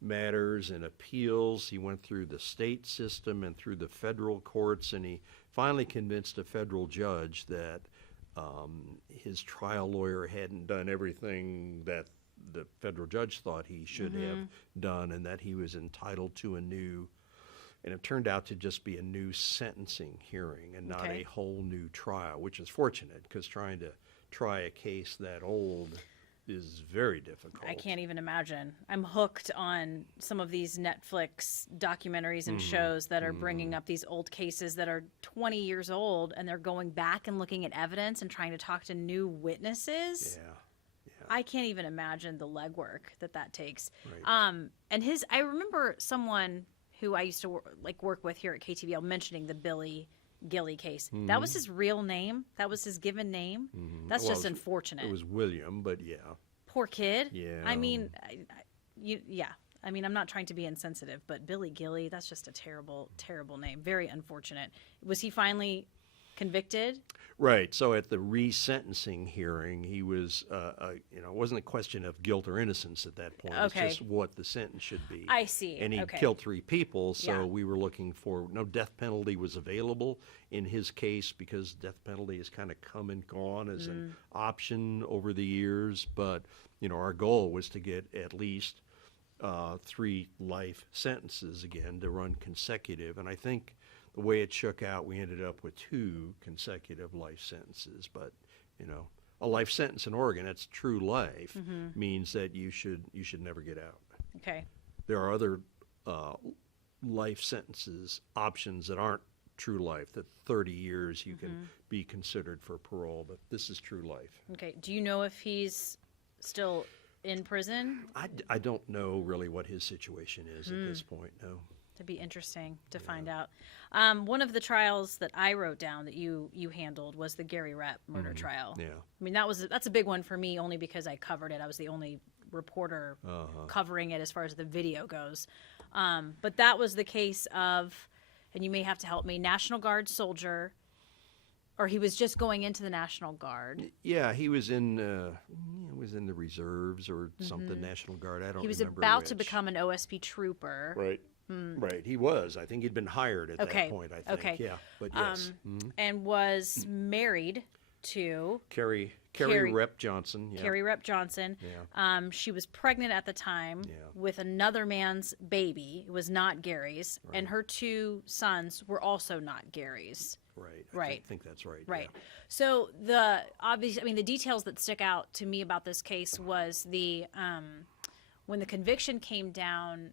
matters and appeals. He went through the state system and through the federal courts, and he finally convinced a federal judge that his trial lawyer hadn't done everything that the federal judge thought he should have done, and that he was entitled to and it turned out to just be a new sentencing hearing and not a whole new trial, which is fortunate, because trying to try a case that old is very difficult. I can't even imagine. I'm hooked on some of these Netflix documentaries and shows that are bringing up these old cases that are 20 years old, and they're going back and looking at evidence and trying to talk to new witnesses. Yeah. I can't even imagine the legwork that takes. Right. And I remember someone who I used to work with here at KTVL mentioning the Billy Gilley case. That was his real name. That was his given name. That's just unfortunate. It was William, but yeah. Poor kid. Yeah. I mean, I mean, I'm not trying to be insensitive, but Billy Gilley, that's just a terrible, terrible name. Very unfortunate. Was he finally convicted? Right. So at the resentencing hearing, he was, it wasn't a question of guilt or innocence at that point. Okay. It's just what the sentence should be. I see. And he Okay. killed 3 people, so Yeah. we were looking for, no death penalty was available in his case, because death penalty has kind of come and gone as an option over the years. But, our goal was to get at least 3 life sentences again to run consecutive. And I think the way it shook out, we ended up with 2 consecutive life sentences. But, a life sentence in Oregon, that's true life, means that you should never get out. Okay. There are other life sentences options that aren't true life, that 30 years you can be considered for parole, but this is true life. Okay. Do you know if he's still in prison? I don't know really what his situation is at this point, no. It'd be interesting to find out. One of the trials that I wrote down that you handled was the Gary Rep murder trial. Yeah. I mean, that's a big one for me, only because I covered it. I was the only reporter covering it as far as the video goes. But that was the case of, and you may have to help me, National Guard soldier, or he was just going into the National Guard. Yeah, he was in the reserves or something, National Guard. I don't remember. He was about to become an OSP trooper. Right. Right, he was. I think he'd been hired at that point, I think. Okay. Yeah, but yes. And was married to Carrie Rep Johnson. Yeah. Carrie Rep Johnson. Yeah. She was pregnant at the time with another man's baby. It was not Gary's. Right. And her 2 sons were also not Gary's. Right. I think that's right. Right. Yeah. So the details that stick out to me about this case was when the conviction came down,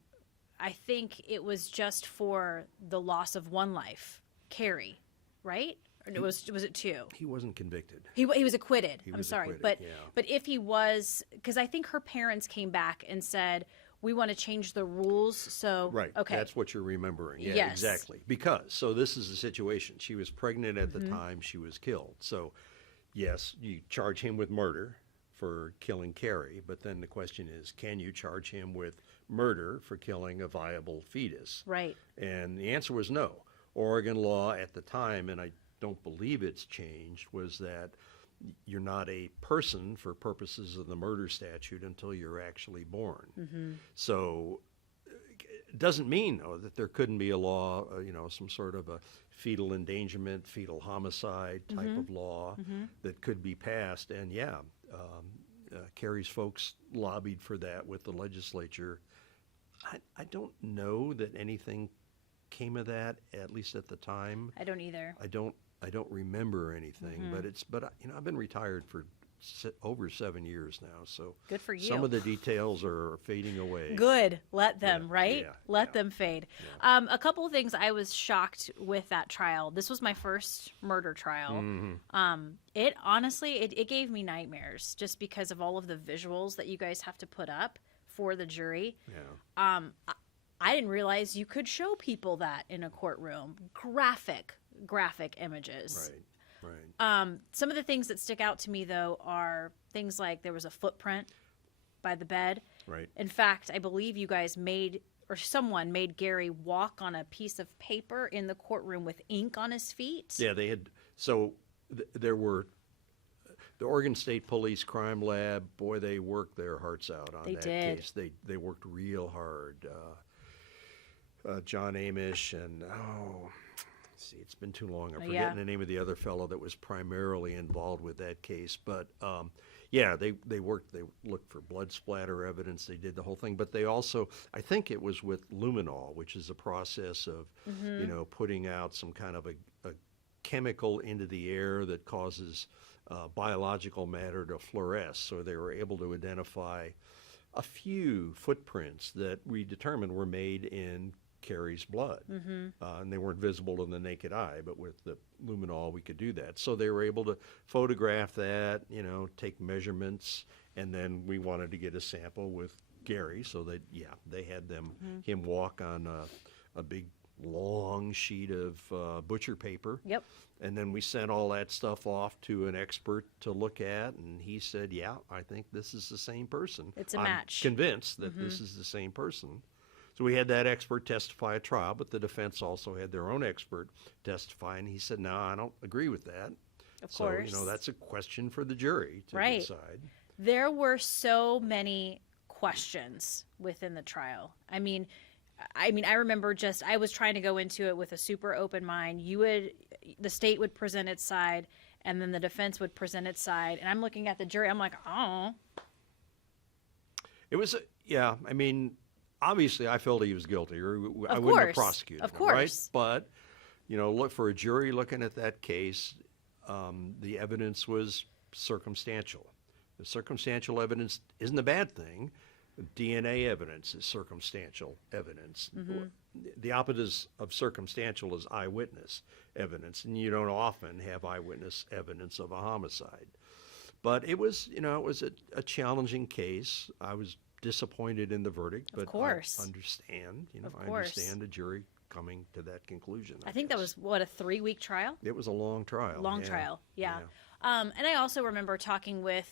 I think it was just for the loss of one life, Carrie. right? Or was it 2? He wasn't convicted. He was acquitted. He I'm was sorry, acquitted, yeah. but if he was, because I think her parents came back and said, we want to change the rules. So Right. okay, That's what you're remembering. Yeah, Yes. exactly. Because, so this is the situation. She was pregnant at the time she was killed. So, yes, you charge him with murder for killing Carrie, but then the question is, can you charge him with murder for killing a viable fetus? right? And the answer was no. Oregon law at the time, and I don't believe it's changed, was that you're not a person for purposes of the murder statute until you're actually born. So it doesn't mean, though, that there couldn't be a law, some sort of a fetal endangerment, fetal homicide type of law that could be passed. And yeah, Carrie's folks lobbied for that with the legislature. I don't know that anything came of that, at least at the time. I don't either. I don't remember anything, but I've been retired for over 7 years now, so Good for you. some of the details are fading away. Good. Let them, Yeah, right? yeah, Let yeah. them fade. A couple of things I was shocked with that trial. This was my first murder trial. It honestly, it gave me nightmares just because of all of the visuals that you guys have to put up for the jury. Yeah. I didn't realize you could show people that in a courtroom. Graphic images. Right. Some of the things that stick out to me, though, are things like there was a footprint by the bed. Right. In fact, I believe you guys someone made Gary walk on a piece of paper in the courtroom with ink on his feet. Yeah, they had. So there were the Oregon State Police Crime Lab. Boy, they worked their hearts out on They that did. case. They worked real hard. John Amish and see, it's been too long. I'm forgetting the name of the other fellow that was primarily involved with that case. But yeah, they worked. They looked for blood splatter evidence. They did the whole thing. But they also, I think it was with luminol, which is a process of putting out some kind of a chemical into the air that causes biological matter to fluoresce. So they were able to identify a few footprints that we determined were made in Carrie's blood. And they weren't visible to the naked eye, but with the luminol we could do that. So they were able to photograph that, take measurements, and then we wanted to get a sample with Gary. So they had him walk on a big long sheet of butcher paper. Yep. And then we sent all that stuff off to an expert to look at, and he said, yeah, I think this is the same person. It's a I'm match. Convinced that this is the same person. So we had that expert testify at trial, but the defense also had their own expert testify, and he said, no, I don't agree with that. Of So, course. that's a question for the jury to Right. decide. There were so many questions within the trial. I mean, I remember I was trying to go into it with a super open mind. The state would present its side, and then the defense would present its side. And I'm looking at the jury. I'm like, oh, It was, obviously I felt he was guilty, or I wouldn't course. have prosecuted Of him, right? course. But, look, for a jury looking at that case, the evidence was circumstantial. The circumstantial evidence isn't a bad thing. DNA evidence is circumstantial evidence. The opposite of circumstantial is eyewitness evidence, and you don't often have eyewitness evidence of a homicide. But it was, a challenging case. I was disappointed in the verdict, but course. I understand. Of I course. understand the jury coming to that conclusion. I think that guess. was, a 3-week trial? It was a long trial. Long trial, yeah. And I also remember talking with,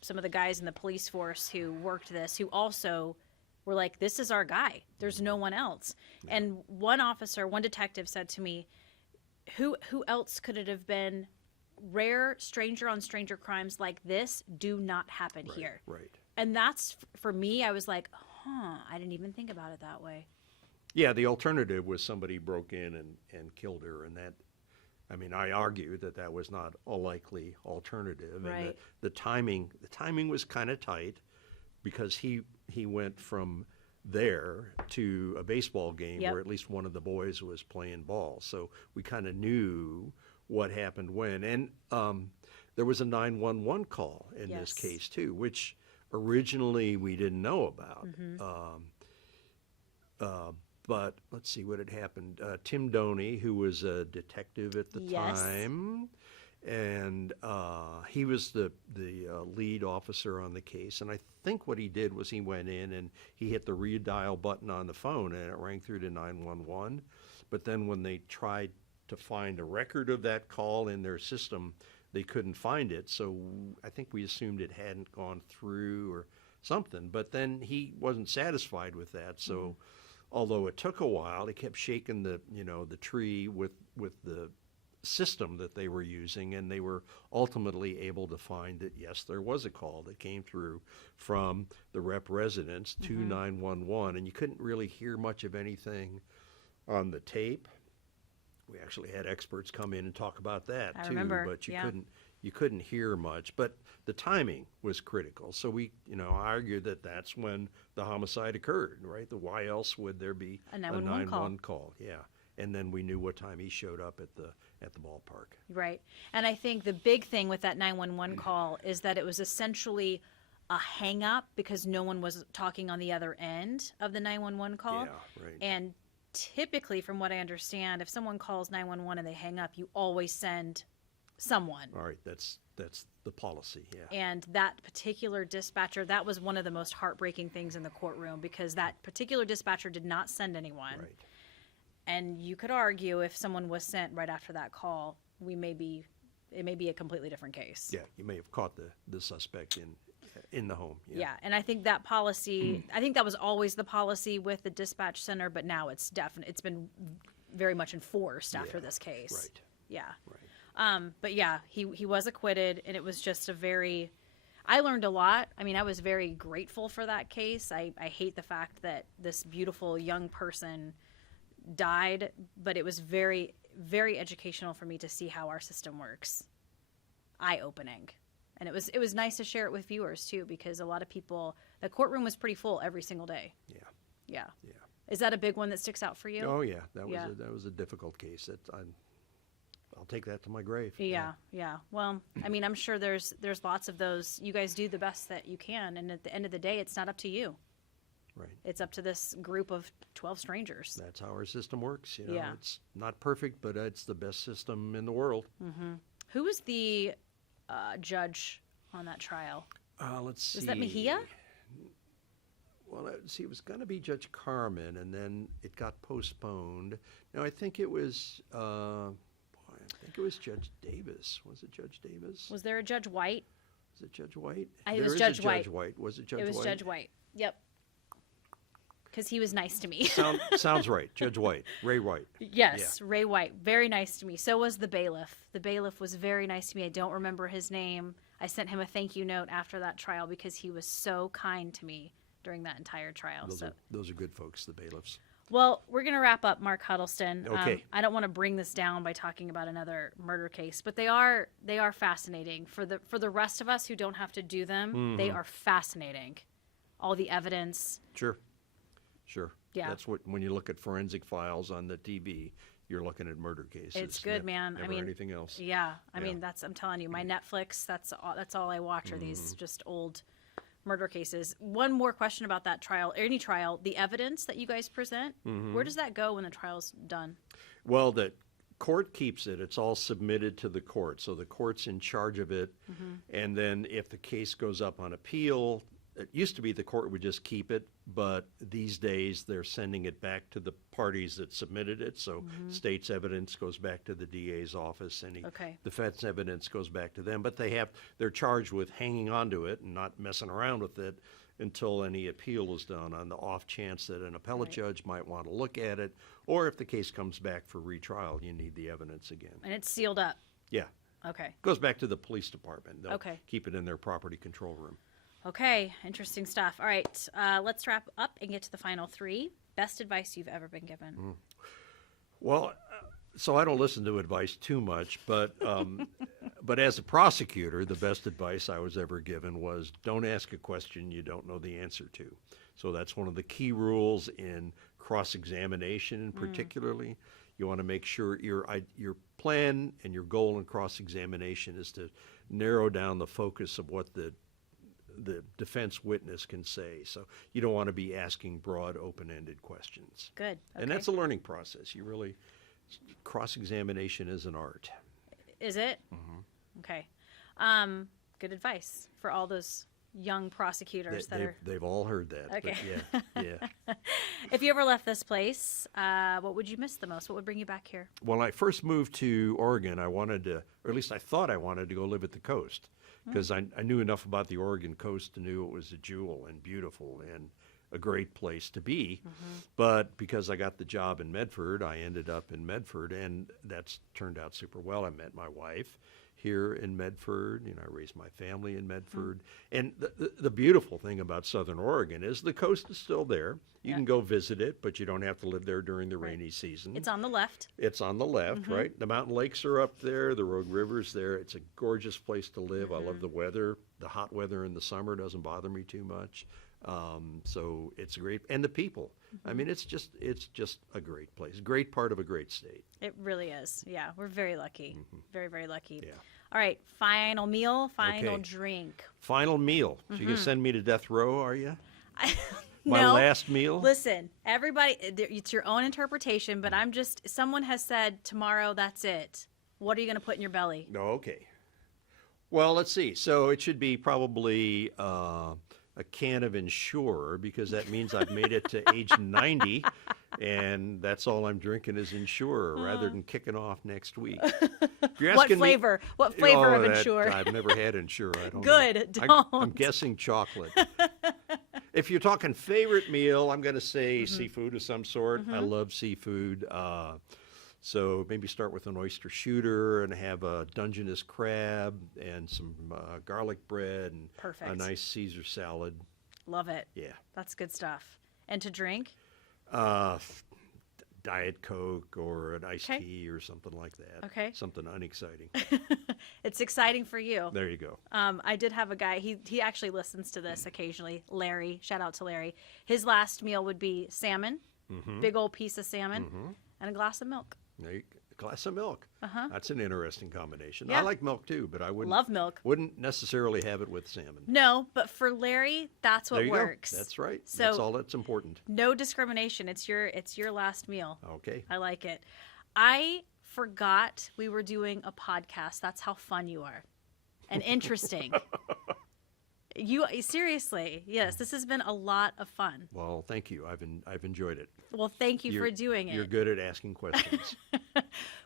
some of the guys in the police force who worked this, who also were like, this is our guy. There's no one else. Yeah. And one detective said to me, who else could it have been? Rare stranger on stranger crimes like this do not happen here. Right. And that's, for me, I was like, I didn't even think about it that way. Yeah, the alternative was somebody broke in and killed her, and that, I argue that was not a likely alternative. Right. And the timing was kind of tight because he went from there to a baseball game where at least one of the boys was playing ball. So we kind of knew what happened when. And there was a 911 call in this case too, which originally we didn't know about. but let's see what had happened. Tim Doney, who was a detective at the Yes. time, and he was the lead officer on the case. And I think what he did was he went in and he hit the redial button on the phone, and it rang through to 911. But then when they tried to find a record of that call in their system, they couldn't find it. So I think we assumed it hadn't gone through or something. But then he wasn't satisfied with that. So although it took a while, he kept shaking the tree with the system that they were using, and they were ultimately able to find that yes, there was a call that came through from the rep residence to 911, and you couldn't really hear much of anything on the tape. We actually had experts come in and talk about that I too, remember, but yeah. you couldn't hear much. But the timing was critical. So we, argued that that's when the homicide occurred, right? Why else would there be A 911 call? Yeah. And then we knew what time he showed up at the ballpark. Right. And I think the big thing with that 911 call is that it was essentially a hang up because no one was talking on the other end of the 911 call. Yeah, right. And typically, from what I understand, if someone calls 911 and they hang up, you always send someone. All right, that's the policy, yeah. And that particular dispatcher, that was one of the most heartbreaking things in the courtroom because that particular dispatcher did not send anyone. Right. And you could argue if someone was sent right after that call, it may be a completely different case. Yeah, you may have caught the suspect in the home. Yeah, and I think that policy, I think that was always the policy with the dispatch center, but now it's been very much enforced after this case. Right. Yeah. Right. But yeah, he was acquitted, and it was just I learned a lot. I mean, I was very grateful for that case. I hate the fact that this beautiful young person died, but it was very, very educational for me to see how our system works. Eye-opening. And it was nice to share it with viewers too, because a lot of people, the courtroom was pretty full every single day. Yeah. Yeah. Yeah. Is that a big one that sticks out for you? Oh yeah, that Yeah. was a difficult case. I'll take that to my grave. Yeah. Well, I mean, I'm sure there's lots of those. You guys do the best that you can, and at the end of the day, it's not up to you. Right. It's up to this group of 12 strangers. That's how our system works. Yeah. It's not perfect, but it's the best system in the world. Who was the judge on that trial? Let's see. Was that Mejia? Well, it was going to be Judge Carmen, and then it got postponed. No, I think it was. Judge Davis. Was it Judge Davis? Was there a Judge White? Was it Judge White? It was There is Judge a Judge White. White. Was it Judge White? It was Judge White. Yep. Because he was nice to me. Sounds right. Judge White. Ray White. Yes, yeah. Ray White. Very nice to me. So was the bailiff. The bailiff was very nice to me. I don't remember his name. I sent him a thank you note after that trial because he was so kind to me during that entire trial. Those are good folks, the bailiffs. Well, we're going to wrap up, Mark Huddleston. Okay. I don't want to bring this down by talking about another murder case, but they are fascinating. For the rest of us who don't have to do them, they are fascinating. All the evidence. Sure. Yeah. That's when you look at forensic files on the TV, you're looking at murder cases. It's good, man. Never anything else. Yeah. I mean, I'm telling you, my Netflix, that's all I watch are these just old murder cases. One more question about that trial, any trial, the evidence that you guys present, where does that go when the trial's done? Well, the court keeps it. It's all submitted to the court. So the court's in charge of it. And then if the case goes up on appeal, it used to be the court would just keep it, but these days they're sending it back to the parties that submitted it. So state's evidence goes back to the DA's office, and defense evidence goes back to them. But they're charged with hanging on to it and not messing around with it until any appeal is done, on the off chance that an appellate judge might want to look at it, or if the case comes back for retrial, you need the evidence again. And it's sealed up. Yeah. Okay. Goes back to the police department. They'll Okay. keep it in their property control room. Okay, interesting stuff. All right, let's wrap up and get to the final three. Best advice you've ever been given? Well, so I don't listen to advice too much, but but as a prosecutor, the best advice I was ever given was don't ask a question you don't know the answer to. So that's one of the key rules in cross-examination, particularly. You want to make sure your plan and your goal in cross-examination is to narrow down the focus of what the the defense witness can say. So you don't want to be asking broad, open-ended questions. Good. Okay. And that's a learning process. You really, cross-examination is an art. Is it? Okay. Good advice for all those young prosecutors They've all heard that. Okay. But yeah. If you ever left this place, what would you miss the most? What would bring you back here? When I first moved to Oregon, I wanted to, or at least I thought I wanted to go live at the coast, because I knew enough about the Oregon coast to know it was a jewel and beautiful and a great place to be. But because I got the job in Medford, I ended up in Medford, and that's turned out super well. I met my wife here in Medford. I raised my family in Medford. And the beautiful thing about Southern Oregon is the coast is still there. You can go visit it, but you don't have to live there during the rainy season. It's on the left. It's on the left, right? The mountain lakes are up there. The Rogue River's there. It's a gorgeous place to live. I love the weather. The hot weather in the summer doesn't bother me too much. So it's great. And the people. I mean, it's just a great place. Great part of a great state. It really is. Yeah, we're very lucky. Very, very lucky. Yeah. All right, final meal, final Okay. drink. Final meal. So you're going to send me to death row, are you? My No. last meal? Listen, everybody, it's your own interpretation, but someone has said tomorrow, that's it. What are you going to put in your belly? No, okay. Well, let's see. So it should be probably a can of Ensure, because that means I've made it to age 90, and that's all I'm drinking is Ensure, rather than kicking off next week. If you're What asking me- flavor? What flavor of that- Ensure? I've never had Ensure. I don't Good, know. I'm don't. guessing chocolate. If you're talking favorite meal, I'm going to say seafood of some sort. I love seafood. So maybe start with an oyster shooter and have a Dungeness crab and some garlic bread and a Perfect. nice Caesar salad. Love it. Yeah. That's good stuff. And to drink? Diet Coke or an iced Okay. tea or something like that. Okay. Something unexciting. It's exciting for you. There you go. I did have a guy, he actually listens to this occasionally. Larry, shout out to Larry. His last meal would be salmon, big old piece of salmon, and a glass of milk. A glass of milk. That's an interesting combination. Yeah. I like milk too, but I Love milk. wouldn't necessarily have it with salmon. No, but for Larry, that's what There you works. go. That's right. So- That's all that's important. No discrimination. It's your last meal. Okay. I like it. I forgot we were doing a podcast. That's how fun you are. And interesting. You seriously, yes, this has been a lot of fun. Well, thank you. I've enjoyed it. Well, thank you for doing You're it. good at asking questions.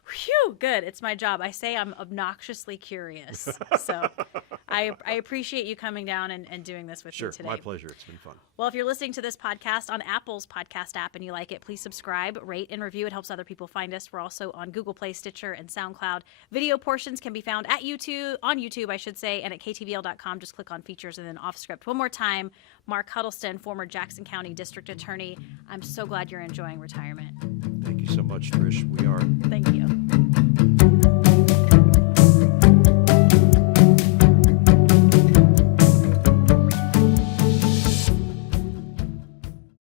Phew, good. It's my job. I say I'm obnoxiously curious. So I appreciate you coming down and doing this with Sure, me today. my pleasure. It's been fun. Well, if you're listening to this podcast on Apple's podcast app and you like it, please subscribe, rate, and review. It helps other people find us. We're also on Google Play, Stitcher, and SoundCloud. Video portions can be found on YouTube, I should say, and at ktvl.com. Just click on features and then off script. One more time, Mark Huddleston, former Jackson County District Attorney. I'm so glad you're enjoying retirement. Thank you so much, Trish. We are. Thank you.